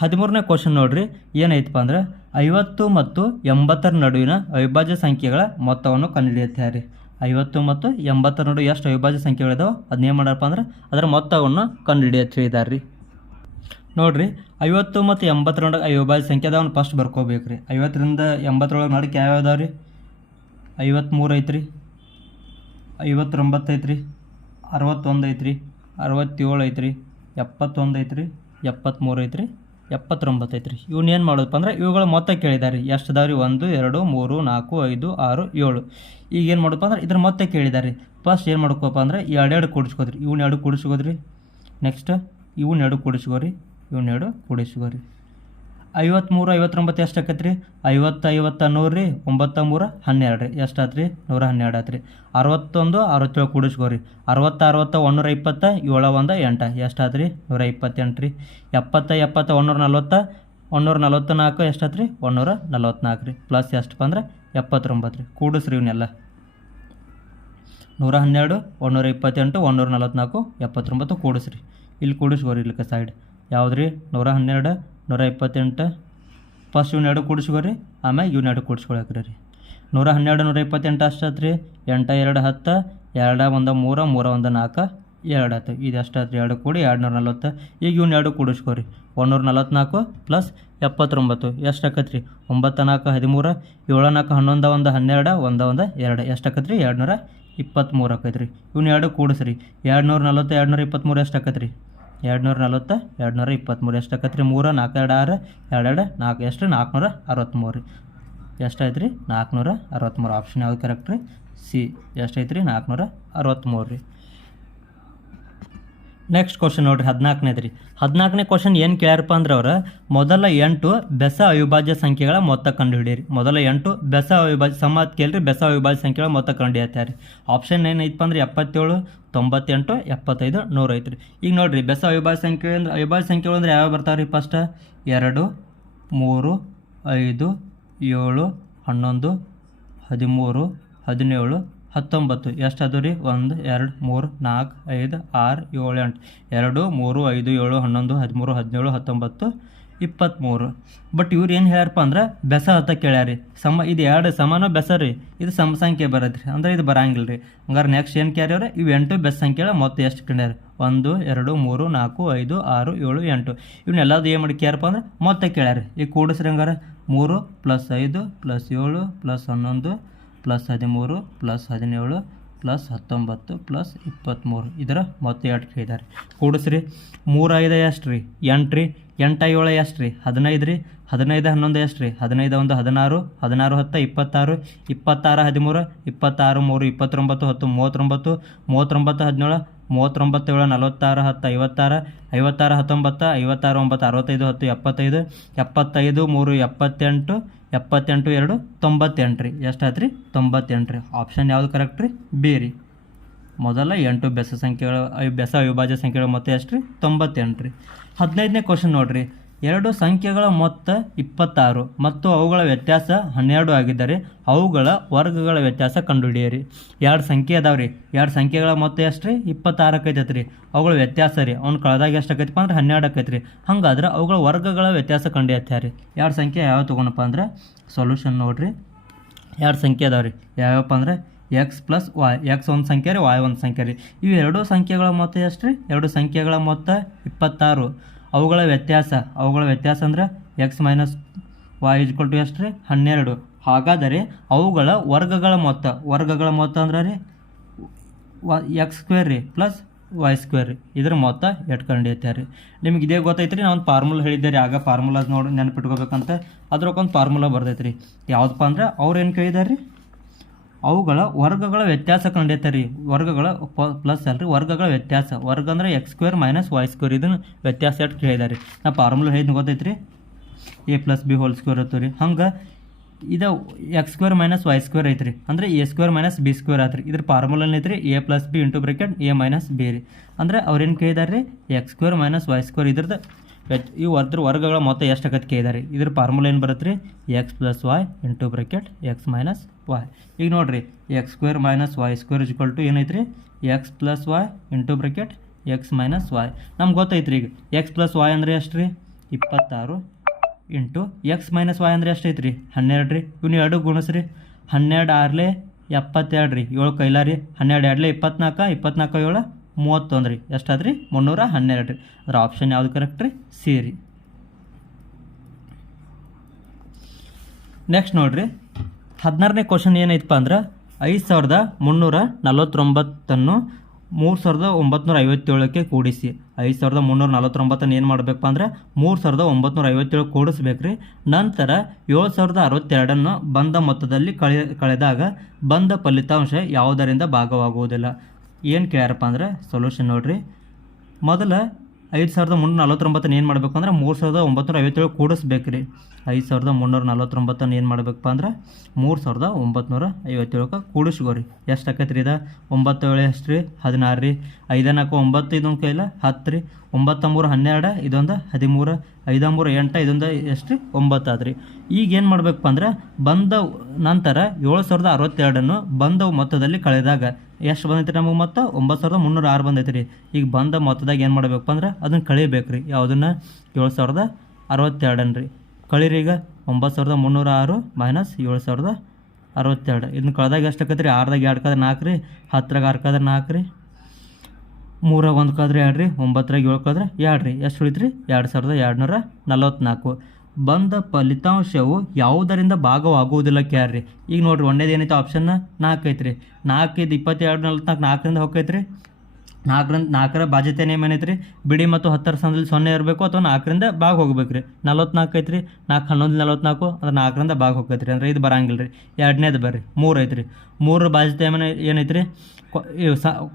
13ನೇ ಕ್ವಶನ್ ನೋಡ್ರಿ. ಏನೈತಪ್ಪ ಅಂದ್ರೆ 50 ಮತ್ತು 80ರ ನಡುವಿನ ಅವಿಭಾಜ್ಯ ಸಂಖ್ಯೆಗಳ ಮೊತ್ತವನ್ನು ಕಂಡುಹಿಡಿಯುತ್ತಾರೆ. 50 ಮತ್ತು 80ರ ನಡುವೆ ಎಷ್ಟು ಅವಿಭಾಜ್ಯ ಸಂಖ್ಯೆಗಳಿದಾವೆ ಅದನ್ನೇನು ಮಾಡಪ್ಪ ಅಂದ್ರೆ ಅದರ ಮೊತ್ತವನ್ನು ಕಂಡುಹಿಡಿಯುತ್ತಿದ್ದಾರೆ ರೀ. ನೋಡಿರಿ, 50 ಮತ್ತು 80ರ ನಡುವೆ ಅವಿಭಾಜ್ಯ ಸಂಖ್ಯೆ ಅದಾವನ್ನ ಫಸ್ಟ್ ಬರ್ಕೋಬೇಕು ರೀ. 50ರಿಂದ 80ರೊಳಗೆ ನಡಕ್ಕೆ ಯಾವ್ಯಾವ ಅದಾವೆ ರೀ? 53 ಐತ್ರಿ, 59 ಐತ್ರಿ, 61 ಐತ್ರಿ, 67 ಐತ್ರಿ, 71 ಐತ್ರಿ, 73 ಐತ್ರಿ, 79 ಐತ್ರಿ. ಇವನ್ನೇನು ಮಾಡೋದಪ್ಪ ಅಂದ್ರೆ ಇವುಗಳ ಮೊತ್ತ ಕೇಳಿದ್ದಾರೆ ರೀ. ಎಷ್ಟು ಅದಾವೆ ರೀ? 1 2 3 4 5 6 7. ಈಗ ಏನು ಮಾಡೋದಪ್ಪ ಅಂದ್ರೆ ಇದ್ರ ಮೊತ್ತ ಕೇಳಿದ್ದಾರೆ ರೀ. ಫಸ್ಟ್ ಏನು ಮಾಡ್ಕೋಪ್ಪ ಅಂದ್ರೆ ಎರಡು ಕೂಡಿಸ್ಕೋದ್ರಿ. ಇವ್ನ 2 ಕೂಡಿಸ್ಕೋದ್ರಿ. ನೆಕ್ಸ್ಟ್ ಇವ್ನ 2 ಕೂಡಿಸ್ಕೋರಿ. ಇವ್ನ 2 ಕೂಡಿಸ್ಕೋರಿ. 53 59 ಎಷ್ಟು ಆಕೈತೆ ರೀ? 50 50 100 ರೀ. 9 3 12 ರೀ. ಎಷ್ಟು ಆತು ರೀ? 112 ಆತು ರೀ. 61 67 ಕೂಡಿಸ್ಕೋರಿ. 60 60 120 7 1 8 ಎಷ್ಟು ಆತು ರೀ? 128 ರೀ. 70 70 140 144 ಎಷ್ಟು ಆತು ರೀ? 144 ರೀ. ಪ್ಲಸ್ ಎಷ್ಟಪ್ಪ ಅಂದ್ರೆ 79 ರೀ. ಕೂಡಿಸ್ರಿ ಇವನ್ನೆಲ್ಲ. 112 128 144 79 ಕೂಡಿಸ್ರಿ. ಇಲ್ಲಿ ಕೂಡಿಸ್ಕೋರಿ. ಇಲ್ಲಿಕ ಸೈಡ್ ಯಾವ್ದು ರೀ? 112 128. ಫಸ್ಟ್ ಇವ್ನ 2 ಕೂಡಿಸ್ಕೋರಿ. ಆಮೇಲೆ ಇವ್ನ 2 ಕೂಡಿಸ್ಕೊಳಕ್ರಿ ರೀ. 112 128 ಅಷ್ಟು ಆತು ರೀ. 8 2 10 2 1 3 3 1 4 2 ಆಯ್ತು. ಇದು ಎಷ್ಟು ಆತು ರೀ? 2 ಕೂಡಿ 240. ಈಗ ಇವ್ನ 2 ಕೂಡಿಸ್ಕೋರಿ. 144 ಪ್ಲಸ್ 79 ಎಷ್ಟು ಆಕೈತೆ ರೀ? 9 4 13 7 4 11 1 12 1 1 2 ಎಷ್ಟು ಆಕೈತೆ ರೀ? 223 ಆಕೈತೆ ರೀ. ಇವ್ನ 2 ಕೂಡಿಸ್ರಿ. 240 223 ಎಷ್ಟು ಆಕೈತೆ ರೀ? 240 223 ಎಷ್ಟು ಆಕೈತೆ ರೀ? 3 4 2 6 2 4 ಎಷ್ಟು? 463 ರೀ. ಎಷ್ಟಾಯ್ತು ರೀ? 463. ಆಪ್ಷನ್ ಯಾವ್ದು ಕರೆಕ್ಟ್ ರೀ? ಸಿ. ಎಷ್ಟೈತೆ ರೀ? 463 ರೀ. ನೆಕ್ಸ್ಟ್ ಕ್ವಶನ್ ನೋಡಿರಿ. 14ನೇದು ರೀ. 14ನೇ ಕ್ವಶನ್ ಏನು ಕೇಳ್ಯಾರಪ್ಪ ಅಂದ್ರೆ ಅವ್ರು ಮೊದಲ 8 ಬೆಸ ಅವಿಭಾಜ್ಯ ಸಂಖ್ಯೆಗಳ ಮೊತ್ತ ಕಂಡುಹಿಡಿಯಿರಿ. ಮೊದಲ 8 ಬೆಸ ಅವಿಭಾಜ್ಯ ಸಮಾತ್ ಕೇಳ್ರಿ. ಬೆಸ ಅವಿಭಾಜ್ಯ ಸಂಖ್ಯೆಗಳ ಮೊತ್ತ ಕಂಡುಹಿಡಿಯುತ್ತಾರೆ. ಆಪ್ಷನ್ ಏನೈತಪ್ಪ ಅಂದ್ರೆ 77 98 75 100 ಐತ್ರಿ. ಈಗ ನೋಡಿರಿ, ಬೆಸ ಅವಿಭಾಜ್ಯ ಸಂಖ್ಯೆ ಅಂದ್ರೆ ಅವಿಭಾಜ್ಯ ಸಂಖ್ಯೆಗಳು ಅಂದ್ರೆ ಯಾವ್ಯಾವ ಬರ್ತಾವೆ ರೀ? ಫಸ್ಟ್ 2 3 5 7 11 13 17 19 ಎಷ್ಟು ಅದು ರೀ? 1 2 3 4 5 6 7 8 2 3 5 7 11 13 17 19 23. ಬಟ್ ಇವ್ರು ಏನು ಹೇಳ್ಯಾರಪ್ಪ ಅಂದ್ರೆ ಬೆಸ ಅಂತ ಕೇಳ್ಯಾರಿ. ಇದು 2 ಸಮಾನ ಬೆಸ ರೀ, ಇದು ಸಮ ಸಂಖ್ಯೆ ಬರೋದು ರೀ, ಅಂದ್ರೆ ಇದು ಬರಂಗಿಲ್ಲ ರೀ. ಹಂಗಾರೆ ನೆಕ್ಸ್ಟ್ ಏನು ಕ್ಯಾರಿಯವ್ರೆ, ಇವು 8 ಬೆಸ ಸಂಖ್ಯೆಗಳ ಮೊತ್ತ ಎಷ್ಟು ಕಂಡ್ಯಾರ? 1 2 3 4 5 6 7 8. ಇವನ್ನೆಲ್ಲದು ಏನು ಮಾಡಿ ಕ್ಯಾರಪ್ಪ ಅಂದ್ರೆ ಮೊತ್ತ ಕೇಳ್ಯಾರಿ. ಈಗ ಕೂಡಿಸ್ರಿ ಹಂಗಾರೆ 3 + 5 + 7 + 11 + 13 + 17 + 19 + 23. ಇದರ ಮೊತ್ತ 8 ಕೇಳಿದಾರೆ. ಕೂಡಿಸ್ರಿ. 3 5 ಎಷ್ಟು ರೀ? 8 ರೀ. 8 7 ಎಷ್ಟು ರೀ? 15 ರೀ. 15 11 ಎಷ್ಟು ರೀ? 15 1 16, 16 10 26, 26 13, 26 3 29, 10 39, 39 17, 39 7 46, 10 56, 56 19, 56 9 65, 10 75, 75 3 78, 78 2 98 ರೀ. ಎಷ್ಟು ಆಯ್ತು ರೀ? 98 ರೀ. ಆಪ್ಷನ್ ಯಾವುದು ಕರೆಕ್ಟ್ ರೀ? ಬಿ ರೀ. ಮೊದಲ 8 ಬೆಸ ಸಂಖ್ಯೆಗಳ ಬೆಸ ಅವಿಭಾಜ್ಯ ಸಂಖ್ಯೆಗಳ ಮೊತ್ತ ಎಷ್ಟು ರೀ? 98 ರೀ. 15ನೇ ಕ್ವಶನ್ ನೋಡಿರಿ. 2 ಸಂಖ್ಯೆಗಳ ಮೊತ್ತ 26 ಮತ್ತು ಅವುಗಳ ವ್ಯತ್ಯಾಸ 12 ಆಗಿದ್ದರೆ ಅವುಗಳ ವರ್ಗಗಳ ವ್ಯತ್ಯಾಸ ಕಂಡುಹಿಡಿಯಿರಿ. 2 ಸಂಖ್ಯೆ ಅದಾವೆ ರೀ. 2 ಸಂಖ್ಯೆಗಳ ಮೊತ್ತ ಎಷ್ಟು ರೀ? 26 ಆಕೈತೆ ರೀ. ಅವುಗಳ ವ್ಯತ್ಯಾಸ ರೀ ಅವ್ನು ಕಳೆದಾಗ ಎಷ್ಟು ಆಕೈತಪ್ಪ ಅಂದ್ರೆ 12 ಆಕೈತೆ ರೀ. ಹಂಗಾದ್ರೆ ಅವುಗಳ ವರ್ಗಗಳ ವ್ಯತ್ಯಾಸ ಕಂಡುಹಿಡಿಯುತ್ತೆ ರೀ. 2 ಸಂಖ್ಯೆ ಯಾವ ತೊಗೊಂಡಪ್ಪ ಅಂದ್ರೆ ಸೊಲ್ಯೂಷನ್ ನೋಡಿರಿ. 2 ಸಂಖ್ಯೆ ಅದಾವೆ ರೀ. ಯಾವ್ಯಾವಪ್ಪ ಅಂದ್ರೆ x + y. x ಒಂದು ಸಂಖ್ಯೆ ರೀ, y ಒಂದು ಸಂಖ್ಯೆ ರೀ. ಇವು 2 ಸಂಖ್ಯೆಗಳ ಮೊತ್ತ ಎಷ್ಟು ರೀ? 2 ಸಂಖ್ಯೆಗಳ ಮೊತ್ತ 26. ಅವುಗಳ ವ್ಯತ್ಯಾಸ ಅಂದ್ರೆ x - y = ಎಷ್ಟು ರೀ? 12. ಹಾಗಾದರೆ ಅವುಗಳ ವರ್ಗಗಳ ಮೊತ್ತ ಅಂದ್ರೆ ರೀ x² ರೀ + y² ರೀ. ಇದ್ರ ಮೊತ್ತ ಎಷ್ಟು ಕಂಡುಹಿಡಿಯುತ್ತೆ ರೀ? ನಿಮ್ಗೆ ಇದೇ ಗೊತ್ತೈತೆ ರೀ. ನಾನು ಒಂದು ಫಾರ್ಮುಲಾ ಹೇಳಿದ್ದೆ ರೀ ಆಗ. ಫಾರ್ಮುಲಾ ನೋಡಿ ನೆನಪಿಟ್ಕೋಬೇಕಂತ ಅದ್ರಕ್ಕೊಂದು ಫಾರ್ಮುಲಾ ಬರ್ತೈತೆ ರೀ. ಯಾವುದಪ್ಪ ಅಂದ್ರೆ ಅವ್ರು ಏನು ಕೇಳಿದಾರೆ ರೀ? ಅವುಗಳ ವರ್ಗಗಳ ವ್ಯತ್ಯಾಸ ಕಂಡುಹಿಡಿಯುತ್ತೆ ರೀ. ವರ್ಗಗಳ ಪ್ಲಸ್ ಅಲ್ರಿ, ವರ್ಗಗಳ ವ್ಯತ್ಯಾಸ. ವರ್ಗ ಅಂದ್ರೆ x² - y². ಇದನ್ನು ವ್ಯತ್ಯಾಸ ಎಷ್ಟು ಕೇಳಿದಾರೆ. ನಾ ಫಾರ್ಮುಲಾ ಹೇಳಿದ್ ಗೊತ್ತೈತೆ ರೀ. a + b² ಇರ್ತವೆ ರೀ. ಹಂಗೆ ಇದು x² - y² ಐತ್ರಿ. ಅಂದ್ರೆ a² - b² ಆಯ್ತು ರೀ. ಇದ್ರ ಫಾರ್ಮುಲಾ ಐತ್ರಿ a + b × a - b ರೀ. ಅಂದ್ರೆ ಅವ್ರೇನು ಕೇಳಿದಾರೆ ರೀ? x² - y² ಇದ್ರದ್ದು ಇವು ವರ್ಗಗಳ ಮೊತ್ತ ಎಷ್ಟು ಆಕತ್ ಕೇಳಿದಾರೆ. ಇದ್ರ ಫಾರ್ಮುಲಾ ಏನು ಬರುತ್ತೆ ರೀ? x + y × x - y. ಈಗ ನೋಡಿರಿ x² - y² ಏನೈತೆ ರೀ? x + y × x - y. ನಮ್ಗೆ ಗೊತ್ತೈತೆ ರೀ. ಈಗ x + y ಅಂದರೆ ಎಷ್ಟು ರೀ? 26 ಇಂಟು x - y ಅಂದರೆ ಎಷ್ಟು ಐತೆ ರೀ? 12 ರೀ. ಇವ್ನು 2 ಗುಣಿಸ್ರಿ. 12 6 72 ರೀ. 7 ಕೈಲಾರಿ. 12 2 24, 24 7 31 ರೀ. ಎಷ್ಟಾದ್ರಿ? 312 ರೀ. ಅದ್ರ ಆಪ್ಷನ್ ಯಾವುದು ಕರೆಕ್ಟ್ ರೀ? ಸಿ ರೀ. ನೆಕ್ಸ್ಟ್ ನೋಡಿರಿ. 16ನೇ ಕ್ವಶನ್ ಏನೈತಪ್ಪ ಅಂದ್ರೆ 5349 3957ಕ್ಕೆ ಕೂಡಿಸಿ. 5349 ಏನು ಮಾಡಬೇಕಪ್ಪ ಅಂದ್ರೆ 3957 ಕೂಡಿಸ್ಬೇಕು ರೀ. ನಂತರ 7062 ಬಂದ ಮೊತ್ತದಲ್ಲಿ ಕಳೆದಾಗ ಬಂದ ಫಲಿತಾಂಶ ಯಾವುದರಿಂದ ಭಾಗವಾಗುವುದಿಲ್ಲ. ಏನು ಕೇಳ್ಯಾರಪ್ಪ ಅಂದ್ರೆ ಸೊಲ್ಯೂಷನ್ ನೋಡಿರಿ. ಮೊದಲ 5349 ಏನು ಮಾಡಬೇಕು ಅಂದ್ರೆ 3957 ಕೂಡಿಸ್ಬೇಕು ರೀ. 5349 ಏನು ಮಾಡಬೇಕಪ್ಪ ಅಂದ್ರೆ 3957 ಕೂಡಿಸ್ಕೋರಿ. ಎಷ್ಟು ಆಕೈತೆ ರೀ? ಇದು 9 7 ಎಷ್ಟು ರೀ? 16 ರೀ. 5 4 9 ಇದೊಂದು ಕೈಲ 10 ರೀ. 9 3 12 ಇದೊಂದು 13, 5 3 8 ಇದೊಂದು ಎಷ್ಟು ರೀ? 9 ಆದ್ರಿ. ಈಗ ಏನು ಮಾಡಬೇಕಪ್ಪ ಅಂದ್ರೆ ಬಂದ ನಂತರ 7062 ಬಂದ ಮೊತ್ತದಲ್ಲಿ ಕಳೆದಾಗ ಎಷ್ಟು ಬಂದೈತೆ ನಮಗೆ ಮೊತ್ತ? 9306 ಬಂದೈತೆ ರೀ. ಈಗ ಬಂದ ಮೊತ್ತದಾಗ ಏನು ಮಾಡಬೇಕಪ್ಪ ಅಂದ್ರೆ ಅದನ್ನು ಕಳಿಬೇಕು ರೀ. ಯಾವುದನ್ನು? 7062 ರೀ. ಕಳೀರಿ. ಈಗ 9306 - 7062 ಇದನ್ನ ಕಳೆದಾಗ ಎಷ್ಟು ಆಕೈತೆ ರೀ? 6ದಾಗ 2 ಕಳೆದ್ರೆ 4 ರೀ. 10ರಾಗ 6 ಕಳೆದ್ರೆ 4 ರೀ. 3ರಾಗ 1 ಕಳೆದ್ರೆ 2 ರೀ. 9ರಾಗ 7 ಕಳೆದ್ರೆ 2 ರೀ. ಎಷ್ಟು ಉಳಿತು ರೀ? 2244. ಬಂದ ಫಲಿತಾಂಶವು ಯಾವುದರಿಂದ ಭಾಗವಾಗುವುದಿಲ್ಲ ಕ್ಯಾರ್ರಿ. ಈಗ ನೋಡಿರಿ ಒಂದೇದು ಏನೈತೆ ಆಪ್ಷನ್ 4 ಐತ್ರಿ. 4 ಇದು 22 44 4ರಿಂದ ಹೋಗೈತೆ ರೀ. 4ರ ಬಾಧ್ಯತೆ ನೇಮ್ ಏನೈತೆ ರೀ? ಬಿಡಿ ಮತ್ತು 10ರ ಸ್ಥಾನದಲ್ಲಿ 0 ಇರಬೇಕು ಅಥವಾ 4ರಿಂದ ಭಾಗ ಹೋಗ್ಬೇಕು ರೀ. 44 ಐತ್ರಿ. 4 11 44 ಅಂದ್ರೆ 4ರಿಂದ ಭಾಗ ಹೋಗೈತೆ ರೀ. ಅಂದ್ರೆ ಇದು ಬರಂಗಿಲ್ಲ ರೀ. ಎರಡನೇದು ಬರ್ರಿ 3 ಐತ್ರಿ. 3ರ ಬಾಧ್ಯತೆ ಏನೈತೆ ರೀ?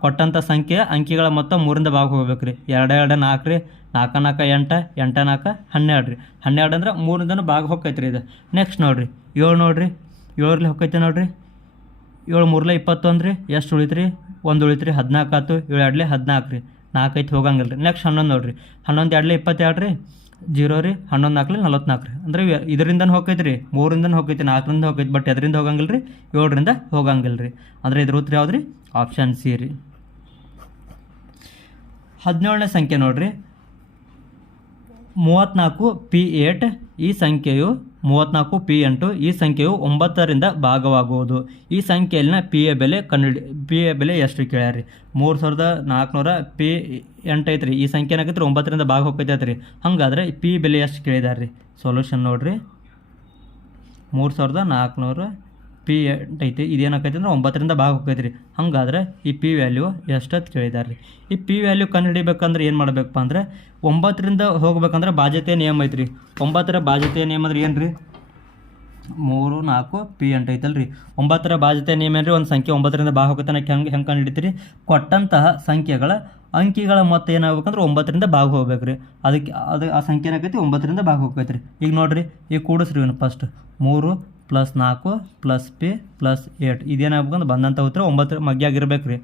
ಕೊಟ್ಟಂಥ ಸಂಖ್ಯೆ ಅಂಕಿಗಳ ಮೊತ್ತ 3ರಿಂದ ಭಾಗ ಹೋಗ್ಬೇಕು ರೀ. 2 2 4 ರೀ. 4 4 8 8 4 12 ರೀ. 12 ಅಂದ್ರೆ 3ರಿಂದ ಭಾಗ ಹೋಗೈತೆ ರೀ ಇದು. ನೆಕ್ಸ್ಟ್ ನೋಡಿರಿ 7 ನೋಡಿರಿ. 7ರಲ್ಲಿ ಹೋಗೈತೆ ನೋಡಿರಿ. 7 3 21 ರೀ. ಎಷ್ಟು ಉಳಿತು ರೀ? 1 ಉಳಿತು ರೀ. 14 ಆಯ್ತು. 7 2 14 ರೀ. 4 ಐತೆ ಹೋಗಂಗಿಲ್ಲ ರೀ. ನೆಕ್ಸ್ಟ್ 11 ನೋಡಿರಿ. 11 2 22 ರೀ. 0 ರೀ. 11 4 44 ರೀ. ಅಂದರೆ ಇದರಿಂದನೂ ಹೋಗೈತೆ ರೀ. 3ರಿಂದ ಹೋಗೈತೆ, 4ರಿಂದ ಹೋಗೈತೆ. ಬಟ್ ಎದರಿಂದ ಹೋಗಂಗಿಲ್ಲ ರೀ? 7ರಿಂದ ಹೋಗಂಗಿಲ್ಲ ರೀ. ಅಂದರೆ ಇದ್ರ ಉತ್ತರ ಯಾವ್ದು ರೀ? ಆಪ್ಷನ್ ಸಿ ರೀ. 17ನೇ ಸಂಖ್ಯೆ ನೋಡಿರಿ. 34 P8 ಈ ಸಂಖ್ಯೆಯು 34 P8 ಈ ಸಂಖ್ಯೆಯು 9ರಿಂದ ಭಾಗವಾಗುವುದು. ಈ ಸಂಖ್ಯೆಯಲ್ಲಿನ ಪಿ ಎ ಬೆಲೆ ಎಷ್ಟು ಕೇಳ್ಯಾರಿ. 3400 P8 ಐತ್ರಿ. ಈ ಸಂಖ್ಯೆ ಏನಾಗೈತ್ರಿ 9ರಿಂದ ಭಾಗ ಹೋಗ್ತೈತೆ ರೀ. ಹಾಗಾದ್ರೆ ಪಿ ಬೆಲೆ ಎಷ್ಟು ಕೇಳಿದಾರೆ ರೀ. ಸೊಲ್ಯೂಷನ್ ನೋಡ್ರಿ, 3400 P8 ಐತಿ. ಇದೇನಾಕೈತಿ ಅಂದ್ರೆ 9ರಿಂದ ಭಾಗ ಹೋಗ್ತೈತೆ ರೀ. ಹಾಗಾದ್ರೆ ಈ ಪಿ ವ್ಯಾಲ್ಯೂ ಎಷ್ಟತ್ತು ಕೇಳಿದಾರೆ ರೀ. ಈ ಪಿ ವ್ಯಾಲ್ಯೂ ಕಂಡುಹಿಡಿಬೇಕಂದ್ರೆ ಏನು ಮಾಡಬೇಕಪ್ಪ ಅಂದ್ರೆ 9ರಿಂದ ಹೋಗ್ಬೇಕಂದ್ರೆ ಬಾಧ್ಯತೆಯ ನಿಯಮ ಐತ್ರಿ. 9ರ ಬಾಧ್ಯತೆಯ ನಿಯಮ ಅಂದ್ರೆ ಏನು ರೀ, 3 4 P8 ಐತಲ್ಲ ರೀ. 9ರ ಬಾಧ್ಯತೆಯ ನಿಯಮ ಏನು ರೀ, ಒಂದು ಸಂಖ್ಯೆ 9ರಿಂದ ಭಾಗ ಹೋಗ್ತಾನೆ ಹೆಂಗೆ ಕಂಡು ಹಿಡಿತೀರಿ. ಕೊಟ್ಟಂತಹ ಸಂಖ್ಯೆಗಳ ಅಂಕಿಗಳ ಮೊತ್ತ ಏನಾಗಬೇಕಂದ್ರೆ 9ರಿಂದ ಭಾಗ ಹೋಗ್ಬೇಕು ರೀ. ಅದು ಆ ಸಂಖ್ಯೆ ಏನಾಗೈತಿ 9ರಿಂದ ಭಾಗ ಹೋಗ್ತೈತೆ ರೀ. ಈಗ ನೋಡಿರಿ, ಈಗ ಕೂಡಿಸ್ರಿ ಇವನು ಫಸ್ಟ್ 3 + 4 + P + 8 ಇದೇನಾಗ್ಬೇಕಂದ್ರೆ ಬಂದಂಥ ಉತ್ತರ 9 ಮಗ್ಗಿಯಾಗಿರ್ಬೇಕು ರೀ.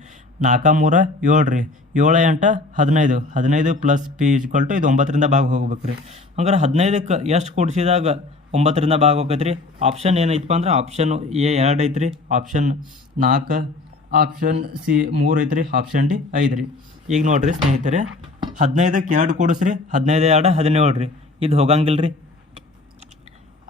4 3 7 ರೀ, 7 8 15 15 + P = ಇದು 9ರಿಂದ ಭಾಗ ಹೋಗ್ಬೇಕು ರೀ. ಹಂಗಾರೆ 15ಕ್ಕೆ ಎಷ್ಟು ಕೂಡಿಸಿದಾಗ 9ರಿಂದ ಭಾಗ ಹೋಗೈತೆ ರೀ. ಆಪ್ಷನ್ ಏನೈತಪ್ಪ ಅಂದ್ರೆ ಆಪ್ಷನ್ ಎ 2 ಐತ್ರಿ, ಆಪ್ಷನ್ 4, ಆಪ್ಷನ್ ಸಿ 3 ಐತ್ರಿ, ಆಪ್ಷನ್ ಡಿ 5 ರೀ. ಈಗ ನೋಡಿರಿ ಸ್ನೇಹಿತರೆ, 15ಕ್ಕೆ 2 ಕೂಡಿಸ್ರಿ, 15 2 17 ರೀ. ಇದು ಹೋಗಂಗಿಲ್ಲ ರೀ.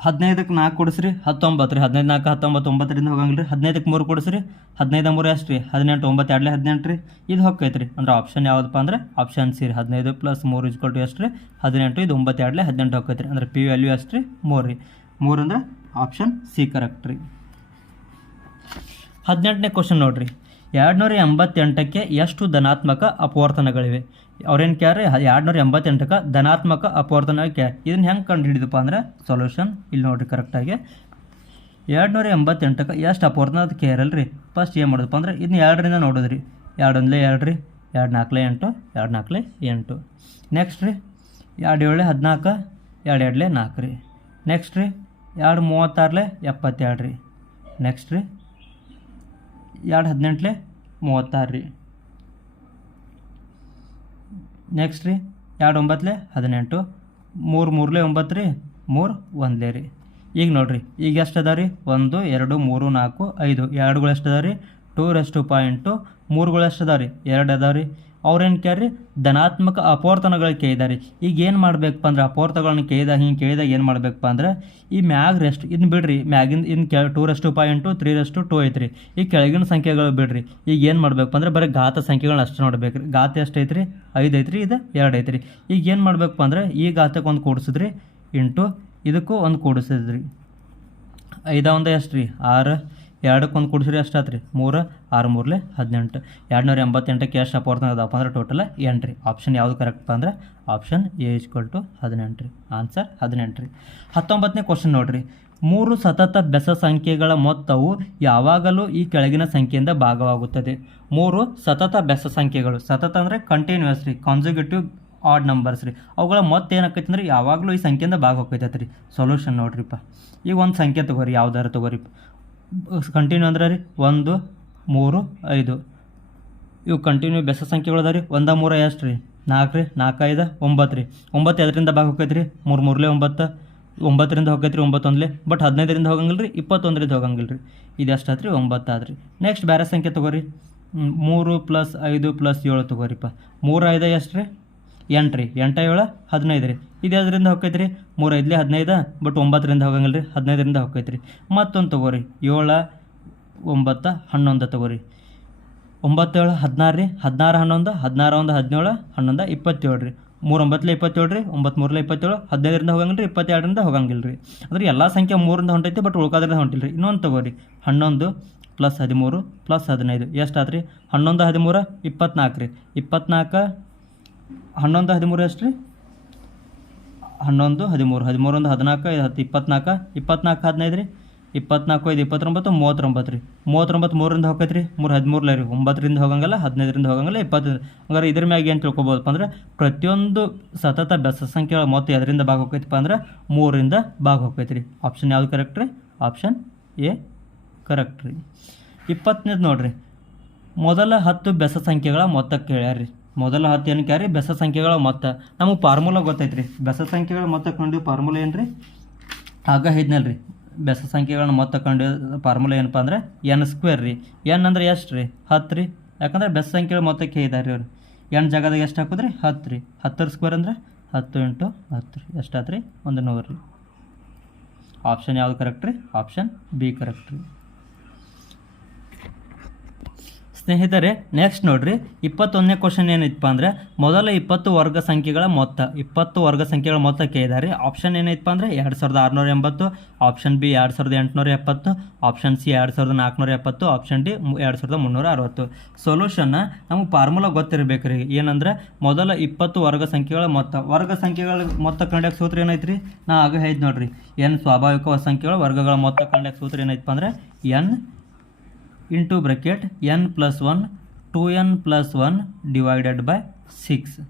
15ಕ್ಕೆ 4 ಕೂಡಿಸ್ರಿ, 19 ರೀ. 15 4 19 9ರಿಂದ ಹೋಗಂಗಿಲ್ಲ ರೀ. 15ಕ್ಕೆ 3 ಕೂಡಿಸ್ರಿ, 15 3 ಎಷ್ಟು ರೀ, 18 9 2 18 ರೀ. ಇದು ಹೋಗ್ತೈತೆ ರೀ. ಅಂದ್ರೆ ಆಪ್ಷನ್ ಯಾವುದಪ್ಪ ಅಂದ್ರೆ ಆಪ್ಷನ್ ಸಿ ರೀ. 15 + 3 = ಎಷ್ಟು ರೀ, 18. ಇದು 9 2 18 ಹೋಗ್ತೈತೆ ರೀ. ಅಂದ್ರೆ ಪಿ ವ್ಯಾಲ್ಯೂ ಎಷ್ಟು ರೀ, 3 ರೀ. 3 ಅಂದ್ರೆ ಆಪ್ಷನ್ ಸಿ ಕರೆಕ್ಟ್ ರೀ. 18ನೇ ಕ್ವಶನ್ ನೋಡಿರಿ, 288ಕ್ಕೆ ಎಷ್ಟು ಧನಾತ್ಮಕ ಅಪವರ್ತನಗಳಿವೆ. ಅವ್ರೇನು ಕ್ಯಾರಿ 288ಕ್ಕೆ ಧನಾತ್ಮಕ ಅಪವರ್ತನ ಕ್ಯಾರಿ. ಇದನ್ನು ಹೆಂಗೆ ಕಂಡು ಹಿಡಿದಪ್ಪ ಅಂದ್ರೆ ಸೊಲ್ಯೂಷನ್ ಇಲ್ಲಿ ನೋಡಿರಿ ಕರೆಕ್ಟಾಗಿ. 288ಕ್ಕೆ ಎಷ್ಟು ಅಪವರ್ತನ ಅದು ಕೇರಲ್ಲ ರೀ. ಫಸ್ಟ್ ಏನು ಮಾಡೋದಪ್ಪ ಅಂದ್ರೆ ಇದನ್ನ 2ರಿಂದ ನೋಡೋದ್ರಿ. 2 1 2 ರೀ, 2 4 8 2 4 8. ನೆಕ್ಸ್ಟ್ ರೀ 2 7 14 2 2 4 ರೀ. ನೆಕ್ಸ್ಟ್ ರೀ 2 36 72 ರೀ. ನೆಕ್ಸ್ಟ್ ರೀ 2 18 36 ರೀ. ನೆಕ್ಸ್ಟ್ ರೀ 2 9 18 3 3 9 ರೀ, 3 1 ರೀ. ಈಗ ನೋಡಿರಿ, ಈಗ ಎಷ್ಟು ಅದ ರೀ, 1 2 3 4 5 2ಗಳು ಎಷ್ಟು ಅದ ರೀ, 2 3ಗಳು ಎಷ್ಟು ಅದ ರೀ, 2 ಅದಾವ ರೀ. ಅವ್ರೇನು ಕೇಳ್ರಿ ಧನಾತ್ಮಕ ಅಪವರ್ತನಗಳು ಕೇಳಿದಾರೆ. ಈಗ ಏನು ಮಾಡಬೇಕಪ್ಪ ಅಂದ್ರೆ ಅಪವರ್ತಗಳನ್ನ ಕೇಳಿದಾಗ ಏನು ಮಾಡಬೇಕಪ್ಪ ಅಂದ್ರೆ ಈ ಮ್ಯಾಗ್ ರೆಸ್ಟ್ ಇದನ್ನ ಬಿಡ್ರಿ, ಮ್ಯಾಗಿಂದ ಇನ್ನು 2 3 ಐತ್ರಿ. ಈ ಕೆಳಗಿನ ಸಂಖ್ಯೆಗಳು ಬಿಡ್ರಿ. ಈಗ ಏನು ಮಾಡಬೇಕಪ್ಪ ಅಂದ್ರೆ ಬರೀ ಘಾತ ಸಂಖ್ಯೆಗಳನ್ನ ಅಷ್ಟು ನೋಡ್ಬೇಕು ರೀ. ಘಾತ ಎಷ್ಟು ಐತ್ರಿ, 5 ಐತ್ರಿ, ಇದು 2 ಐತ್ರಿ. ಈಗ ಏನು ಮಾಡಬೇಕಪ್ಪ ಅಂದ್ರೆ ಈ ಘಾತಕ್ಕೆ ಒಂದು ಕೂಡಿಸಿದ್ರಿ ಇಂಟು ಇದಕ್ಕೂ ಒಂದು ಕೂಡಿಸಿದ್ರಿ. 5 1 ಎಷ್ಟು ರೀ, 6. 2ಕ್ಕೆ ಒಂದು ಕೂಡಿಸ್ರಿ ಎಷ್ಟು ಆತ್ರಿ, 3 6 3 18. 288ಕ್ಕೆ ಎಷ್ಟು ಅಪವರ್ತನ ಅದಪ್ಪ ಅಂದ್ರೆ ಟೋಟಲ್ 8 ರೀ. ಆಪ್ಷನ್ ಯಾವುದು ಕರೆಕ್ಟ್ಪ ಅಂದ್ರೆ ಆಪ್ಷನ್ ಎ = 18 ರೀ. ಆನ್ಸರ್ 18 ರೀ. 19ನೇ ಕ್ವಶನ್ ನೋಡಿರಿ, 3 ಸತತ ಬೆಸ ಸಂಖ್ಯೆಗಳ ಮೊತ್ತವು ಯಾವಾಗಲೂ ಈ ಕೆಳಗಿನ ಸಂಖ್ಯೆಯಿಂದ ಭಾಗವಾಗುತ್ತದೆ. 3 ಸತತ ಬೆಸ ಸಂಖ್ಯೆಗಳು, ಸತತ ಅಂದರೆ ಕಂಟಿನ್ಯೂಸ್ ರೀ, ಕಾನ್ಸಿಕ್ಯೂಟಿವ್ ಆಡ್ ನಂಬರ್ಸ್ ರೀ. ಅವುಗಳ ಮೊತ್ತ ಏನಾಕೈತೆ ಅಂದ್ರೆ ಯಾವಾಗಲೂ ಈ ಸಂಖ್ಯೆಯಿಂದ ಭಾಗ ಹೋಗ್ತೈತೆ ರೀ. ಸೊಲ್ಯೂಷನ್ ನೋಡ್ರಿಪ್ಪ, ಈಗ ಒಂದು ಸಂಖ್ಯೆ ತೊಗೋರಿ, ಯಾವ್ದಾರು ತೊಗೋರಿ. ಕಂಟಿನ್ಯೂ ಅಂದ್ರೆ ರೀ 1 3 5 ಇವು ಕಂಟಿನ್ಯೂ ಬೆಸ ಸಂಖ್ಯೆಗಳು ಅದ ರೀ. 1 3 ಎಷ್ಟು ರೀ, 4 ರೀ, 4 5 9 ರೀ. 9 ಎದರಿಂದ ಭಾಗ ಹೋಗ್ತೈತೆ ರೀ, 3 3 9 9ರಿಂದ ಹೋಗ್ತೈತೆ ರೀ, 9 1 ಬಟ್ 15ರಿಂದ ಹೋಗಂಗಿಲ್ಲ ರೀ, 21ರಿಂದ ಹೋಗಂಗಿಲ್ಲ ರೀ. ಇದು ಎಷ್ಟು ಆತ್ರಿ, 9 ಆದ್ರಿ. ನೆಕ್ಸ್ಟ್ ಬೇರೆ ಸಂಖ್ಯೆ ತೊಗೋರಿ, 3 + 5 + 7 ತೊಗೋರಿಪ್ಪ. 3 5 ಎಷ್ಟು ರೀ, 8 ರೀ, 8 7 15 ರೀ. ಇದು ಅದರಿಂದ ಹೋಗ್ತೈತೆ ರೀ, 3 5 15 ಬಟ್ 9ರಿಂದ ಹೋಗಂಗಿಲ್ಲ ರೀ, 15ರಿಂದ ಹೋಗ್ತೈತೆ ರೀ. ಮತ್ತೊಂದು ತೊಗೋರಿ, 7 9 11 ತೊಗೋರಿ. 9 7 16 ರೀ, 16 11 16 1 17 11 27 ರೀ. 3 9 27 ರೀ, 9 3 27 15ರಿಂದ ಹೋಗಂಗಿಲ್ಲ ರೀ, 22ರಿಂದ ಹೋಗಂಗಿಲ್ಲ ರೀ. ಅಂದ್ರೆ ಎಲ್ಲ ಸಂಖ್ಯೆ 3ರಿಂದ ಹೊಂಟೈತಿ ಬಟ್ ಉಳ್ಕೋದ್ರಿಂದ ಹೊಂಟಿಲ್ಲ ರೀ. ಇನ್ನೊಂದು ತೊಗೋರಿ, 11 + 13 + 15 ಎಷ್ಟು ಆತ್ರಿ, 11 13 24 ರೀ. 24 11 13 ಎಷ್ಟು ರೀ, 11 13 13 1 14 10 24 24 15 ರೀ, 24 5 29 39 ರೀ. 39 3ರಿಂದ ಹೋಗ್ತೈತೆ ರೀ, 3 13 ರೀ, 9ರಿಂದ ಹೋಗಂಗಿಲ್ಲ, 15ರಿಂದ ಹೋಗಂಗಿಲ್ಲ, 20. ಹಂಗಾರೆ ಇದ್ರ ಮ್ಯಾಗ ಏನು ತಿಳ್ಕೊಬೋದಪ್ಪ ಅಂದ್ರೆ ಪ್ರತಿಯೊಂದು ಸತತ ಬೆಸ ಸಂಖ್ಯೆಗಳ ಮೊತ್ತ ಎದರಿಂದ ಭಾಗ ಹೋಗ್ತೈತಪ್ಪ ಅಂದ್ರೆ 3ರಿಂದ ಭಾಗ ಹೋಗ್ತೈತೆ ರೀ. ಆಪ್ಷನ್ ಯಾವುದು ಕರೆಕ್ಟ್ ರೀ, ಆಪ್ಷನ್ ಎ ಕರೆಕ್ಟ್ ರೀ. 20ನೇದು ನೋಡಿರಿ, ಮೊದಲ 10 ಬೆಸ ಸಂಖ್ಯೆಗಳ ಮೊತ್ತ ಕೇಳ್ಯಾರಿ. ಮೊದಲ 10 ಏನು ಕ್ಯಾರಿ, ಬೆಸ ಸಂಖ್ಯೆಗಳ ಮೊತ್ತ. ನಮಗೆ ಫಾರ್ಮುಲಾ ಗೊತ್ತೈತೆ ರೀ, ಬೆಸ ಸಂಖ್ಯೆಗಳ ಮೊತ್ತ ಕಂಡು ಫಾರ್ಮುಲಾ ಏನು ರೀ, ಆಗ ಹೇಳಿದ್ನಲ್ಲ ರೀ, ಬೆಸ ಸಂಖ್ಯೆಗಳನ್ನ ಮೊತ್ತ ಕಂಡು ಫಾರ್ಮುಲಾ ಏನಪ್ಪ ಅಂದ್ರೆ n² ರೀ. n ಅಂದ್ರೆ ಎಷ್ಟು ರೀ, 10 ರೀ. ಯಾಕಂದ್ರೆ ಬೆಸ ಸಂಖ್ಯೆಗಳ ಮೊತ್ತಕ್ಕೆ ಹೇಳಿದಾರೆ ರೀ ಅವರು. n ಜಾಗದಾಗ ಎಷ್ಟು ಹಾಕೋದ್ರಿ, 10 ರೀ. 10 ಸ್ಕ್ವೇರ್ ಅಂದ್ರೆ 10 ಇಂಟು 10 ರೀ ಎಷ್ಟಾತು ರೀ 100 ರೀ. ಆಪ್ಷನ್ ಯಾವುದು ಕರೆಕ್ಟ್ ರೀ? ಆಪ್ಷನ್ ಬಿ ಕರೆಕ್ಟ್ ರೀ. ಸ್ನೇಹಿತರೆ ನೆಕ್ಸ್ಟ್ ನೋಡ್ರಿ 21ನೇ ಕ್ವಶನ್ ಏನೈತಪ್ಪ ಅಂದರೆ ಮೊದಲ 20 ವರ್ಗ ಸಂಖ್ಯೆಗಳ ಮೊತ್ತ 20 ವರ್ಗ ಸಂಖ್ಯೆಗಳ ಮೊತ್ತ ಕೇಳಿದಾರೆ. ಆಪ್ಷನ್ ಏನೈತಪ್ಪ ಅಂದರೆ 2680, option B 2870, option C 2470, option D 2360. ಸೊಲ್ಯೂಷನ್ನ ನಮಗೆ ಫಾರ್ಮುಲಾ ಗೊತ್ತಿರಬೇಕು ರೀ. ಏನಂದ್ರೆ ಮೊದಲ 20 ವರ್ಗ ಸಂಖ್ಯೆಗಳ ಮೊತ್ತ. ವರ್ಗ ಸಂಖ್ಯೆಗಳ ಮೊತ್ತ ಕಂಡಕ್ಕೆ ಸೂತ್ರ ಏನೈತ್ರಿ? ನಾ ಆಗ ಹೇಳಿದ್ ನೋಡ್ರಿ, ಎನ್ ಸ್ವಾಭಾವಿಕ ಸಂಖ್ಯೆಗಳ ವರ್ಗಗಳ ಮೊತ್ತ ಕಂಡಕ್ಕೆ ಸೂತ್ರ ಏನೈತಪ್ಪ ಅಂದರೆ N into bracket N plus 1 2n plus 1 divided by 6.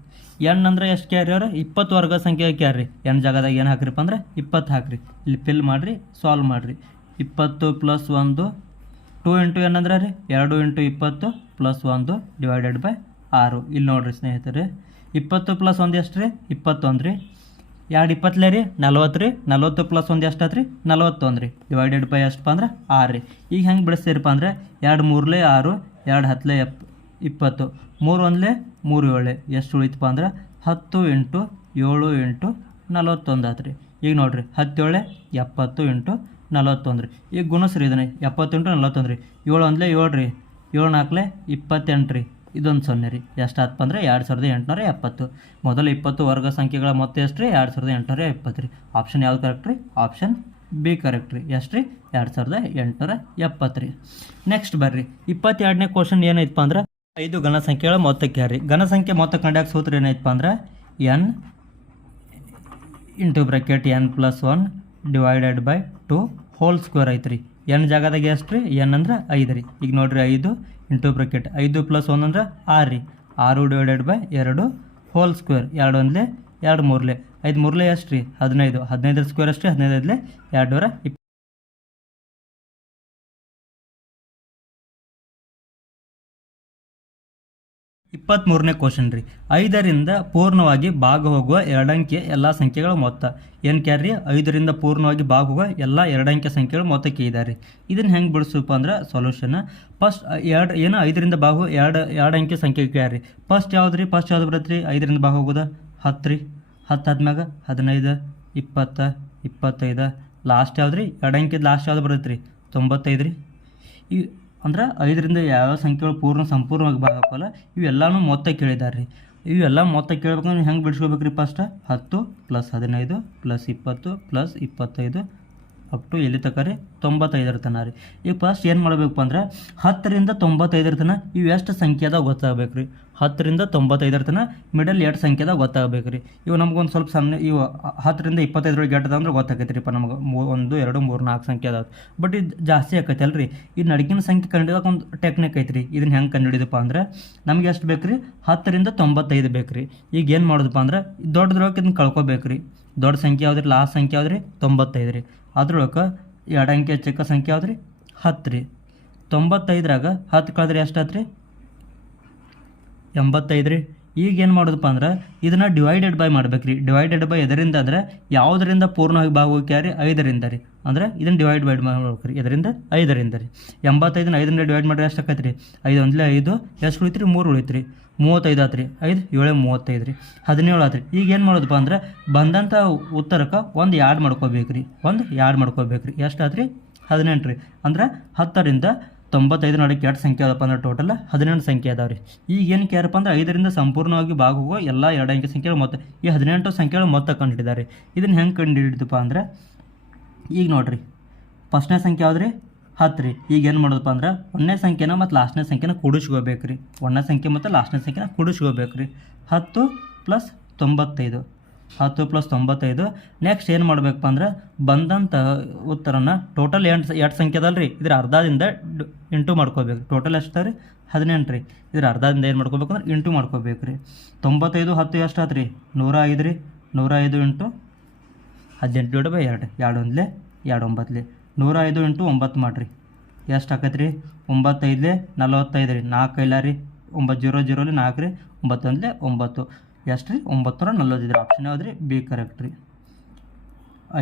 N ಅಂದರೆ ಎಷ್ಟು ಕ್ಯಾರಿ ಅವ್ರೆ? 20 ವರ್ಗ ಸಂಖ್ಯೆ ಕ್ಯಾರಿ. ಎನ್ ಜಾಗದಾಗ ಏನು ಹಾಕ್ರಿಪ್ಪ ಅಂದರೆ 20 ಹಾಕ್ರಿ. ಇಲ್ಲಿ ಫಿಲ್ ಮಾಡಿರಿ, ಸಾಲ್ವ್ ಮಾಡಿರಿ. 20 ಪ್ಲಸ್ 1 2 ಇಂಟು ಎನ್ ಅಂದ್ರೆ ರೀ 2 ಇಂಟು 20 ಪ್ಲಸ್ 1 ಡಿವೈಡೆಡ್ ಬೈ 6. ಇಲ್ಲಿ ನೋಡಿರಿ ಸ್ನೇಹಿತರೆ 20 ಪ್ಲಸ್ 1 ಎಷ್ಟು ರೀ? 21 ರೀ. 2 20 ರೀ 40 ರೀ. 40 ಪ್ಲಸ್ 1 ಎಷ್ಟು ಆತ್ರಿ? 41 ರೀ. ಡಿವೈಡೆಡ್ ಬೈ ಎಷ್ಟಪ್ಪ ಅಂದ್ರೆ 6 ರೀ. ಈಗ ಹೆಂಗೆ ಬಿಡಿಸ್ತೀರಪ್ಪ ಅಂದರೆ 2 3 6, 2 10 20, 3 1 3 7 ಎಷ್ಟು ಉಳಿತಪ್ಪ ಅಂದ್ರೆ 10 ಇಂಟು 7 ಇಂಟು 41 ಆತ್ರಿ. ಈಗ ನೋಡಿರಿ 17 70 ಇಂಟು 41 ರೀ. ಈಗ ಗುಣಸ್ರಿ ಇದನ್ನ 70 ಇಂಟು 41 ರೀ. 7 1 7 ರೀ, 7 4 28 ರೀ. ಇದೊಂದು 0 ರೀ. ಎಷ್ಟಾತಪ್ಪ ಅಂದರೆ 2870. ಮೊದಲ 20 ವರ್ಗ ಸಂಖ್ಯೆಗಳ ಮೊತ್ತ ಎಷ್ಟು ರೀ? 2870 ರೀ. ಆಪ್ಷನ್ ಯಾವ್ದು ಕರೆಕ್ಟ್ ರೀ? ಆಪ್ಷನ್ ಬಿ ಕರೆಕ್ಟ್ ರೀ. ಎಷ್ಟು ರೀ? 2870 ರೀ. ನೆಕ್ಸ್ಟ್ ಬರ್ರಿ 22ನೇ ಕ್ವಶನ್ ಏನೈತಪ್ಪ ಅಂದ್ರೆ 5 ಘನ ಸಂಖ್ಯೆಗಳ ಮೊತ್ತಕ್ಕೆ ಯಾರಿ. ಘನ ಸಂಖ್ಯೆ ಮೊತ್ತ ಕಂಡಾಗ ಸೂತ್ರ ಏನೈತಪ್ಪ ಅಂದ್ರೆ N into bracket N plus 1 divided by 2 whole square ಐತ್ರಿ. ಎನ್ ಜಾಗದಾಗ ಎಷ್ಟು ರೀ? ಎನ್ ಅಂದ್ರೆ 5 ರೀ. ಈಗ ನೋಡಿರಿ 5 ಇಂಟು ಬ್ರಕೆಟ್ 5 ಪ್ಲಸ್ 1 ಅಂದ್ರೆ 6 ರೀ. 6 ಡಿವೈಡೆಡ್ ಬೈ 2 ಹೋಲ್ ಸ್ಕ್ವೇರ್. 2 1 2 3 5 3 ಎಷ್ಟು ರೀ? 15. 15 ಸ್ಕ್ವೇರ್ ಅಷ್ಟು ರೀ. 15 220. 23ನೇ ಕ್ವಶನ್ ರೀ 5ರಿಂದ ಪೂರ್ಣವಾಗಿ ಭಾಗ ಹೋಗುವ ಎರಡಂಕಿಯ ಎಲ್ಲ ಸಂಖ್ಯೆಗಳ ಮೊತ್ತ. ಏನು ಕ್ಯಾರಿ? 5ರಿಂದ ಪೂರ್ಣವಾಗಿ ಭಾಗ ಹೋಗುವ ಎಲ್ಲ ಎರಡಂಕಿಯ ಸಂಖ್ಯೆಗಳ ಮೊತ್ತ ಕೇಳಿದಾರೆ. ಇದನ್ನು ಹೆಂಗೆ ಬಿಡಿಸಪ್ಪ ಅಂದ್ರೆ ಸೊಲ್ಯೂಷನ್ ಫಸ್ಟ್ 5ರಿಂದ ಭಾಗ ಎರಡು ಅಂಕಿ ಸಂಖ್ಯೆ ಕ್ಯಾರಿ. ಫಸ್ಟ್ ಯಾವ್ದು ರೀ? ಫಸ್ಟ್ ಯಾವ್ದು ಬರುತ್ತೆ ರೀ? 5ರಿಂದ ಭಾಗ ಹೋಗೋದು 10 ರೀ. 10 ಆದ್ಮ್ಯಾಗ 15 20 25. ಲಾಸ್ಟ್ ಯಾವ್ದು ರೀ? ಎರಡು ಅಂಕಿದ ಲಾಸ್ಟ್ ಯಾವ್ದು ಬರುತ್ತೆ ರೀ? 95 ರೀ. ಈ ಅಂದ್ರೆ 5ರಿಂದ ಯಾವ ಸಂಖ್ಯೆಗಳು ಸಂಪೂರ್ಣವಾಗಿ ಭಾಗ ಹಾಕೋಲ್ಲ ಇವೆಲ್ಲನೂ ಮೊತ್ತ ಕೇಳಿದ್ದಾರೆ ರೀ. ಇವೆಲ್ಲ ಮೊತ್ತ ಕೇಳ್ಬೇಕಂದ್ರೆ ಹೆಂಗೆ ಬಿಡಿಸ್ಕೋಬೇಕು ರೀ? First 10 plus 15 plus 20 plus 25 up to ಎಲ್ಲಿ ತಕ ರೀ? 95 ತನ ರೀ. ಈಗ ಫಸ್ಟ್ ಏನು ಮಾಡಬೇಕಪ್ಪ ಅಂದ್ರೆ 10ರಿಂದ 95 ತನ ಇವು ಎಷ್ಟು ಸಂಖ್ಯೆದಾಗ ಗೊತ್ತಾಗಬೇಕು ರೀ. 10ರಿಂದ 95 ತನ ಮಿಡಲ್ ಎಷ್ಟು ಸಂಖ್ಯೆದಾಗ ಗೊತ್ತಾಗಬೇಕು ರೀ. ಇವು ನಮ್ಗೊಂದು ಸ್ವಲ್ಪ ಸಣ್ಣ ಇವು 10ರಿಂದ 25 ಎಟ್ಟದ ಅಂದ್ರೆ ಗೊತ್ತಾಗೈತೆ ರೀಪ್ಪ ನಮಗೆ 1 2 3 4 ಸಂಖ್ಯೆ ಅದಾವೆ. ಬಟ್ ಇದು ಜಾಸ್ತಿ ಆಕೈತೆ ಅಲ್ರಿ. ಈ ನಡಗಿನ ಸಂಖ್ಯೆ ಕಂಡಿದಾಗ ಒಂದು ಟೆಕ್ನಿಕ್ ಐತೆ ರೀ. ಇದನ್ನು ಹೆಂಗೆ ಕಂಡುಹಿಡಿದಪ್ಪ ಅಂದ್ರೆ ನಮ್ಗೆ ಎಷ್ಟು ಬೇಕು ರೀ? 10ರಿಂದ 95 ಬೇಕು ರೀ. ಈಗ ಏನು ಮಾಡೋದಪ್ಪ ಅಂದ್ರೆ ದೊಡ್ಡದ್ರೊಳಗೆ ಇದನ್ನು ಕಳ್ಕೊಬೇಕು ರೀ. ದೊಡ್ಡ ಸಂಖ್ಯೆ ಯಾವ್ದು ರೀ? ಲಾಸ್ಟ್ ಸಂಖ್ಯೆ ಯಾವ್ದು ರೀ? 95 ರೀ. ಅದ್ರೊಳಗೆ ಎರಡು ಅಂಕೆ ಚಿಕ್ಕ ಸಂಖ್ಯೆ ಯಾವ್ದು ರೀ? 10 ರೀ. 95ರಾಗ 10 ಕಳೆದ್ರೆ ಎಷ್ಟು ಆಯ್ತು ರೀ? 85 ರೀ. ಈಗ ಏನು ಮಾಡೋದಪ್ಪ ಅಂದ್ರೆ ಇದನ್ನು ಡಿವೈಡೆಡ್ ಬೈ ಮಾಡ್ಬೇಕು ರೀ. ಡಿವೈಡೆಡ್ ಬೈ ಎದರಿಂದ ಅಂದರೆ ಯಾವುದರಿಂದ ಪೂರ್ಣವಾಗಿ ಭಾಗವಹಿಕೆ ರೀ? 5ರಿಂದ ರೀ. ಅಂದ್ರೆ ಇದನ್ನು ಡಿವೈಡ್ ಮಾಡ್ಬೇಕು ರೀ. ಇದರಿಂದ 5ರಿಂದ ರೀ. 85ನ 5ರಿಂದ ಡಿವೈಡ್ ಮಾಡಿದ್ರೆ ಎಷ್ಟು ಆಕೈತೆ ರೀ? 5 1 5 ಎಷ್ಟು ಉಳಿತು ರೀ? 3 ಉಳಿತು ರೀ. 35 ಆತು ರೀ. 5 7 35 ರೀ. 17 ಆತು ರೀ. ಈಗ ಏನು ಮಾಡೋದಪ್ಪ ಅಂದ್ರೆ ಬಂದಂಥ ಉತ್ತರಕ್ಕೆ ಒಂದು ಯಾಡ್ ಮಾಡ್ಕೋಬೇಕು ರೀ. ಎಷ್ಟು ಆತು ರೀ? 18 ರೀ. ಅಂದ್ರೆ 10ರಿಂದ 95 ನಡಕ್ಕೆ ಎರಡು ಸಂಖ್ಯೆ ಅದಪ್ಪ ಅಂದ್ರೆ ಟೋಟಲ್ 18 ಸಂಖ್ಯೆ ಅದಾವೆ ರೀ. ಈಗ ಏನು ಕ್ಯಾರಪ್ಪ ಅಂದ್ರೆ 5ರಿಂದ ಸಂಪೂರ್ಣವಾಗಿ ಭಾಗ ಹೋಗೋ ಎಲ್ಲ ಎರಡು ಅಂಕೆ ಸಂಖ್ಯೆಗಳ ಮೊತ್ತ ಈ 18 ಸಂಖ್ಯೆಗಳ ಮೊತ್ತ ಕಂಡುಹಿಡಿದಾರೆ. ಇದನ್ನು ಹೆಂಗೆ ಕಂಡುಹಿಡಿದಪ್ಪ ಅಂದ್ರೆ ಈಗ ನೋಡಿರಿ ಫಸ್ಟ್ನೇ ಸಂಖ್ಯೆ ಯಾವ್ದು ರೀ? 10 ರೀ. ಈಗ ಏನು ಮಾಡೋದಪ್ಪ ಅಂದ್ರೆ ಒಂದನೇ ಸಂಖ್ಯೆನ ಮತ್ತು ಲಾಸ್ಟ್ನೇ ಸಂಖ್ಯೆನ ಕೂಡಿಸ್ಕೋಬೇಕು ರೀ. ಒಂದನೇ ಸಂಖ್ಯೆ ಮತ್ತು ಲಾಸ್ಟ್ನೇ ಸಂಖ್ಯೆನ ಕೂಡಿಸ್ಕೋಬೇಕು ರೀ. 10 ಪ್ಲಸ್ 95 10 ಪ್ಲಸ್ 95. ನೆಕ್ಸ್ಟ್ ಏನು ಮಾಡಬೇಕಪ್ಪ ಅಂದ್ರೆ ಬಂದಂಥ ಉತ್ತರನ ಟೋಟಲ್ ಎರಡು ಸಂಖ್ಯೆ ಅದಲ್ಲ ರೀ. ಇದ್ರ ಅರ್ಧದಿಂದ ಇಂಟು ಮಾಡ್ಕೋಬೇಕು. ಟೋಟಲ್ ಎಷ್ಟು ರೀ? 18 ರೀ. ಇದ್ರ ಅರ್ಧದಿಂದ ಏನು ಮಾಡ್ಕೋಬೇಕು ಅಂದ್ರೆ ಇಂಟು ಮಾಡ್ಕೋಬೇಕು ರೀ. 95 10 ಎಷ್ಟು ಆತು ರೀ? 105 ರೀ. 105 ಇಂಟು 18 ಬೈ 2 2 1 2 9 105 ಇಂಟು 9 ಮಾಡಿರಿ. ಎಷ್ಟು ಆಕೈತೆ ರೀ? 9 5 45 ರೀ. 4 ಇಲ್ಲ ರೀ. 9 0 0 4 ರೀ. 9 1 9 ಎಷ್ಟು ರೀ? 945. ಆಪ್ಷನ್ ಯಾವ್ದು ರೀ? ಬಿ ಕರೆಕ್ಟ್ ರೀ.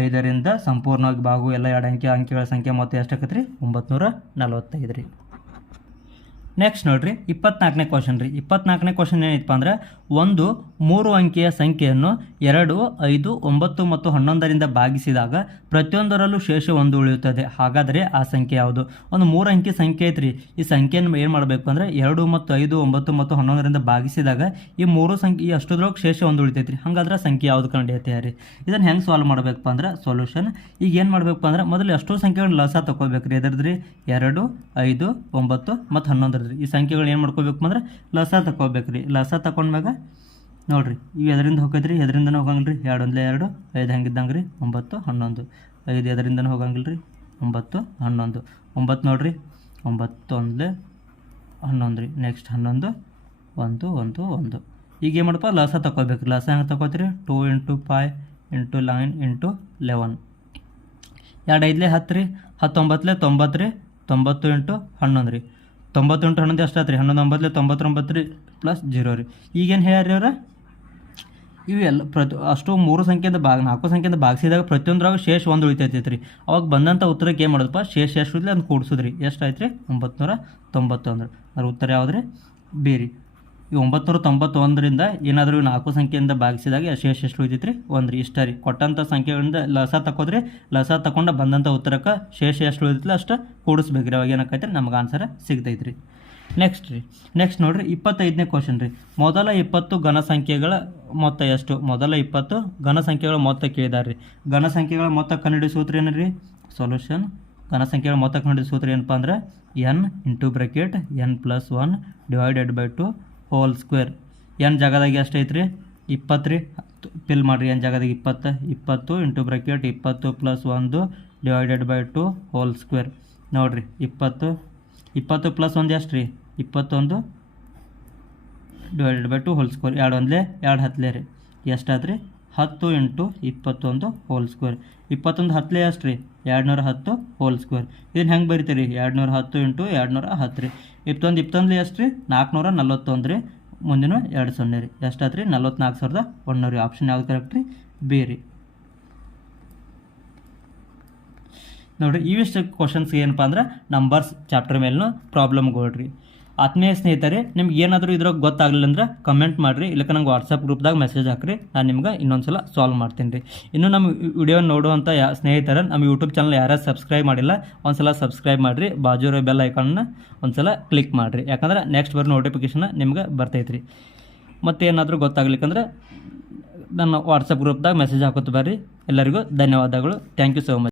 5ರಿಂದ ಸಂಪೂರ್ಣವಾಗಿ ಭಾಗವು ಎಲ್ಲ ಎರಡು ಅಂಕೆಗಳ ಸಂಖ್ಯೆ ಮೊತ್ತ ಎಷ್ಟು ಆಕೈತೆ ರೀ? 945 ರೀ. ನೆಕ್ಸ್ಟ್ ನೋಡಿರಿ 24ನೇ ಕ್ವಶನ್ ರೀ. 24ನೇ ಕ್ವಶನ್ ಏನೈತಪ್ಪ ಅಂದ್ರೆ ಒಂದು 3 ಅಂಕೆಯ ಸಂಖ್ಯೆಯನ್ನು 2, 5, 9 ಮತ್ತು 11ರಿಂದ ಭಾಗಿಸಿದಾಗ ಪ್ರತಿಯೊಂದರಲ್ಲೂ ಶೇಷ 1 ಉಳಿಯುತ್ತದೆ. ಹಾಗಾದರೆ ಆ ಸಂಖ್ಯೆ ಯಾವುದು? ಒಂದು 3 ಅಂಕಿ ಸಂಖ್ಯೆ ಐತ್ರಿ. ಈ ಸಂಖ್ಯೆಯನ್ನು ಏನು ಮಾಡಬೇಕು ಅಂದರೆ 2 ಮತ್ತು 5, 9 ಮತ್ತು 11ರಿಂದ ಭಾಗಿಸಿದಾಗ ಈ 3 ಸಂಖ್ಯೆ ಈ ಅಷ್ಟೊದ್ರೊಳಗೆ ಶೇಷ 1 ಉಳಿತೈತ್ರಿ. ಹಾಗಾದ್ರೆ ಸಂಖ್ಯೆ ಯಾವುದು ಕಂಡುಹಿಡಿಯುತ್ತೆ ರೀ? ಇದನ್ನು ಹೆಂಗೆ ಸಾಲ್ವ್ ಮಾಡಬೇಕಪ್ಪ ಅಂದ್ರೆ ಸೊಲ್ಯೂಷನ್ ಈಗ ಏನು ಮಾಡಬೇಕಪ್ಪ ಅಂದ್ರೆ ಮೊದಲು ಎಷ್ಟೋ ಸಂಖ್ಯೆಗಳನ್ನ ಲಸ ತಗೋಬೇಕ್ರಿ. ಎದ್ರದ್ರಿ 2, 5, 9 ಮತ್ತು 11 ಈ ಸಂಖ್ಯೆಗಳು ಏನು ಮಾಡ್ಕೋಬೇಕು ಅಂದ್ರೆ ಲಸ ತಗೋಬೇಕ್ರಿ. ಲಸ ತಗೊಂಡ್ಮ್ಯಾಗ ನೋಡಿರಿ ಇವು ಎದರಿಂದ ಹೋಗೈತ್ರಿ, ಎದರಿಂದನೂ ಹೋಗಂಗಿಲ್ಲ ರೀ. 2 1 2, 5 ಹೆಂಗಿದ್ದಂಗೆ ರೀ 9 11, 5 ಎದರಿಂದನೂ ಹೋಗಂಗಿಲ್ಲ ರೀ 9 11, 9 ನೋಡಿರಿ 9 1 11 ರೀ. ನೆಕ್ಸ್ಟ್ 11 1 1 1. ಈಗ ಏನು ಮಾಡಪ್ಪ ಲಸ ತಗೋಬೇಕು. ಲಸ ಹೆಂಗೆ ತಗೋತೀರಿ? 2 × 5 × 9 × 11. 2 5 10 ರೀ, 10 9 90 ರೀ, 90 × 11 ರೀ, 90 × 11 ಎಷ್ಟು ಆಯ್ತು ರೀ? 11 9 99 ರೀ ಪ್ಲಸ್ 0 ರೀ. ಈಗೇನು ಹೇಳ್ರಿ ಅವ್ರ ಇವೆಲ್ಲ ಅಷ್ಟು 3 ಸಂಖ್ಯೆಯಿಂದ 4 ಸಂಖ್ಯೆಯಿಂದ ಭಾಗಿಸಿದಾಗ ಪ್ರತಿಯೊಂದ್ರಾಗ ಶೇಷ 1 ಉಳಿತೈತೈತೆ ರೀ. ಅವಾಗ ಬಂದಂಥ ಉತ್ತರಕ್ಕೆ ಏನು ಮಾಡೋದಪ್ಪ? ಶೇಷ ಎಷ್ಟು ಉಳಿಲಿ ಅದನ್ನು ಕೂಡಿಸೋದ್ರಿ. ಎಷ್ಟು ಆಯ್ತು ರೀ? 991. ಅದ್ರ ಉತ್ತರ ಯಾವ್ದು ರೀ? ಬಿ ರೀ. ಈ 991ರಿಂದ ಏನಾದರೂ 4 ಸಂಖ್ಯೆಯಿಂದ ಭಾಗಿಸಿದಾಗ ಶೇಷ ಎಷ್ಟು ಉಳಿತೈತೆ ರೀ? 1 ರೀ. ಇಷ್ಟ ರೀ. ಕೊಟ್ಟಂಥ ಸಂಖ್ಯೆಗಳಿಂದ ಲಸ ತಗೋದ್ರಿ. ಲಸ ತಗೊಂಡು ಬಂದಂಥ ಉತ್ತರಕ್ಕೆ ಶೇಷ ಎಷ್ಟು ಉಳಿತೈತಿಲ್ಲ ಅಷ್ಟು ಕೂಡಿಸ್ಬೇಕು ರೀ. ಅವಾಗ ಏನಾಕೈತೆ ರೀ? ನಮ್ಗೆ ಆನ್ಸರ್ ಸಿಗ್ತೈತೆ ರೀ. ನೆಕ್ಸ್ಟ್ ನೋಡಿರಿ 25ನೇ ಕ್ವಶನ್ ರೀ. ಮೊದಲ 20 ಘನ ಸಂಖ್ಯೆಗಳ ಮೊತ್ತ ಎಷ್ಟು? ಮೊದಲ 20 ಘನ ಸಂಖ್ಯೆಗಳ ಮೊತ್ತ ಕೇಳಿದಾರೆ ರೀ. ಘನ ಸಂಖ್ಯೆಗಳ ಮೊತ್ತ ಕಂಡುಹಿಡಿಯೋ ಸೂತ್ರ ಏನು ರೀ? ಸೊಲ್ಯೂಷನ್ ಘನ ಸಂಖ್ಯೆಗಳ ಮೊತ್ತ ಕಂಡುಹಿಡಿಯೋ ಸೂತ್ರ ಏನಪ್ಪ ಅಂದ್ರೆ n × n + 1 / 2 whole square. n ಜಾಗದಾಗ ಎಷ್ಟು ಐತೆ ರೀ? 20 ರೀ. ಫಿಲ್ ಮಾಡಿರಿ. n ಜಾಗದಾಗ 20 20 × 20 + 1 / 2 ಹೋಲ್ ಸ್ಕ್ವೇರ್. ನೋಡಿರಿ 20 + 1 ಎಷ್ಟು ರೀ? 21 / 2 ಹೋಲ್ ಸ್ಕ್ವೇರ್. 2 1 2 10 ರೀ. ಎಷ್ಟಾಯ್ತು ರೀ? 10 × 21 ಹೋಲ್ ಸ್ಕ್ವೇರ್. 21 10 ಎಷ್ಟು ರೀ? 210 ಹೋಲ್ ಸ್ಕ್ವೇರ್. ಇದನ್ನು ಹೆಂಗೆ ಬರಿತೀರಿ? 210 × 210 ರೀ. 21 ಎಷ್ಟು ರೀ? 441 ರೀ. ಮುಂದಿನ 2 0 ರೀ. ಎಷ್ಟಾಯ್ತು ರೀ? 44,100 ರೀ. ಆಪ್ಷನ್ ಯಾವ್ದು ಕರೆಕ್ಟ್ ರೀ? ಬಿ ರೀ. ನೋಡಿರಿ ಇವಿಷ್ಟು ಕ್ವಶನ್ಸ್ಗೆ ಏನಪ್ಪ ಅಂದ್ರೆ ನಂಬರ್ಸ್ ಚಾಪ್ಟರ್ ಮೇಲೂ ಪ್ರಾಬ್ಲಮ್ಗಳು ರೀ. ಆತ್ಮೀಯ ಸ್ನೇಹಿತರೆ, ನಿಮ್ಗೆ ಏನಾದರೂ ಇದ್ರಾಗ ಗೊತ್ತಾಗಲಿಲ್ಲ ಅಂದ್ರೆ ಕಮೆಂಟ್ ಮಾಡಿರಿ, ಇಲ್ಲಕ್ಕೆ ನಂಗೆ ವಾಟ್ಸಪ್ ಗ್ರೂಪ್ದಾಗ ಮೆಸೇಜ್ ಹಾಕಿರಿ. ನಾನು ನಿಮ್ಗೆ ಇನ್ನೊಂದು ಸಲ ಸಾಲ್ವ್ ಮಾಡ್ತೀನಿ ರೀ. ಇನ್ನು ನಮ್ಮ ವಿಡಿಯೋ ನೋಡುವಂಥ ಸ್ನೇಹಿತರು ನಮ್ಮ ಯೂಟ್ಯೂಬ್ ಚಾನಲ್ ಯಾರು ಸಬ್ಸ್ಕ್ರೈಬ್ ಮಾಡಿಲ್ಲ ಒಂದು ಸಲ ಸಬ್ಸ್ಕ್ರೈಬ್ ಮಾಡಿರಿ. ಬಾಜು ಇರೋ ಬೆಲ್ ಐಕಾನ್ನ ಒಂದು ಸಲ ಕ್ಲಿಕ್ ಮಾಡಿರಿ. ಯಾಕಂದ್ರೆ ನೆಕ್ಸ್ಟ್ ಬರೋ ನೋಟಿಫಿಕೇಷನ್ ನಿಮ್ಗೆ ಬರ್ತೈತೆ ರೀ. ಮತ್ತು ಏನಾದರೂ ಗೊತ್ತಾಗ್ಲಿಕ್ಕಂದ್ರೆ ನನ್ನ ವಾಟ್ಸಪ್ ಗ್ರೂಪ್ದಾಗ ಮೆಸೇಜ್ ಹಾಕೋತ ಬರ್ರಿ. ಎಲ್ಲರಿಗೂ ಧನ್ಯವಾದಗಳು. Thank you so much.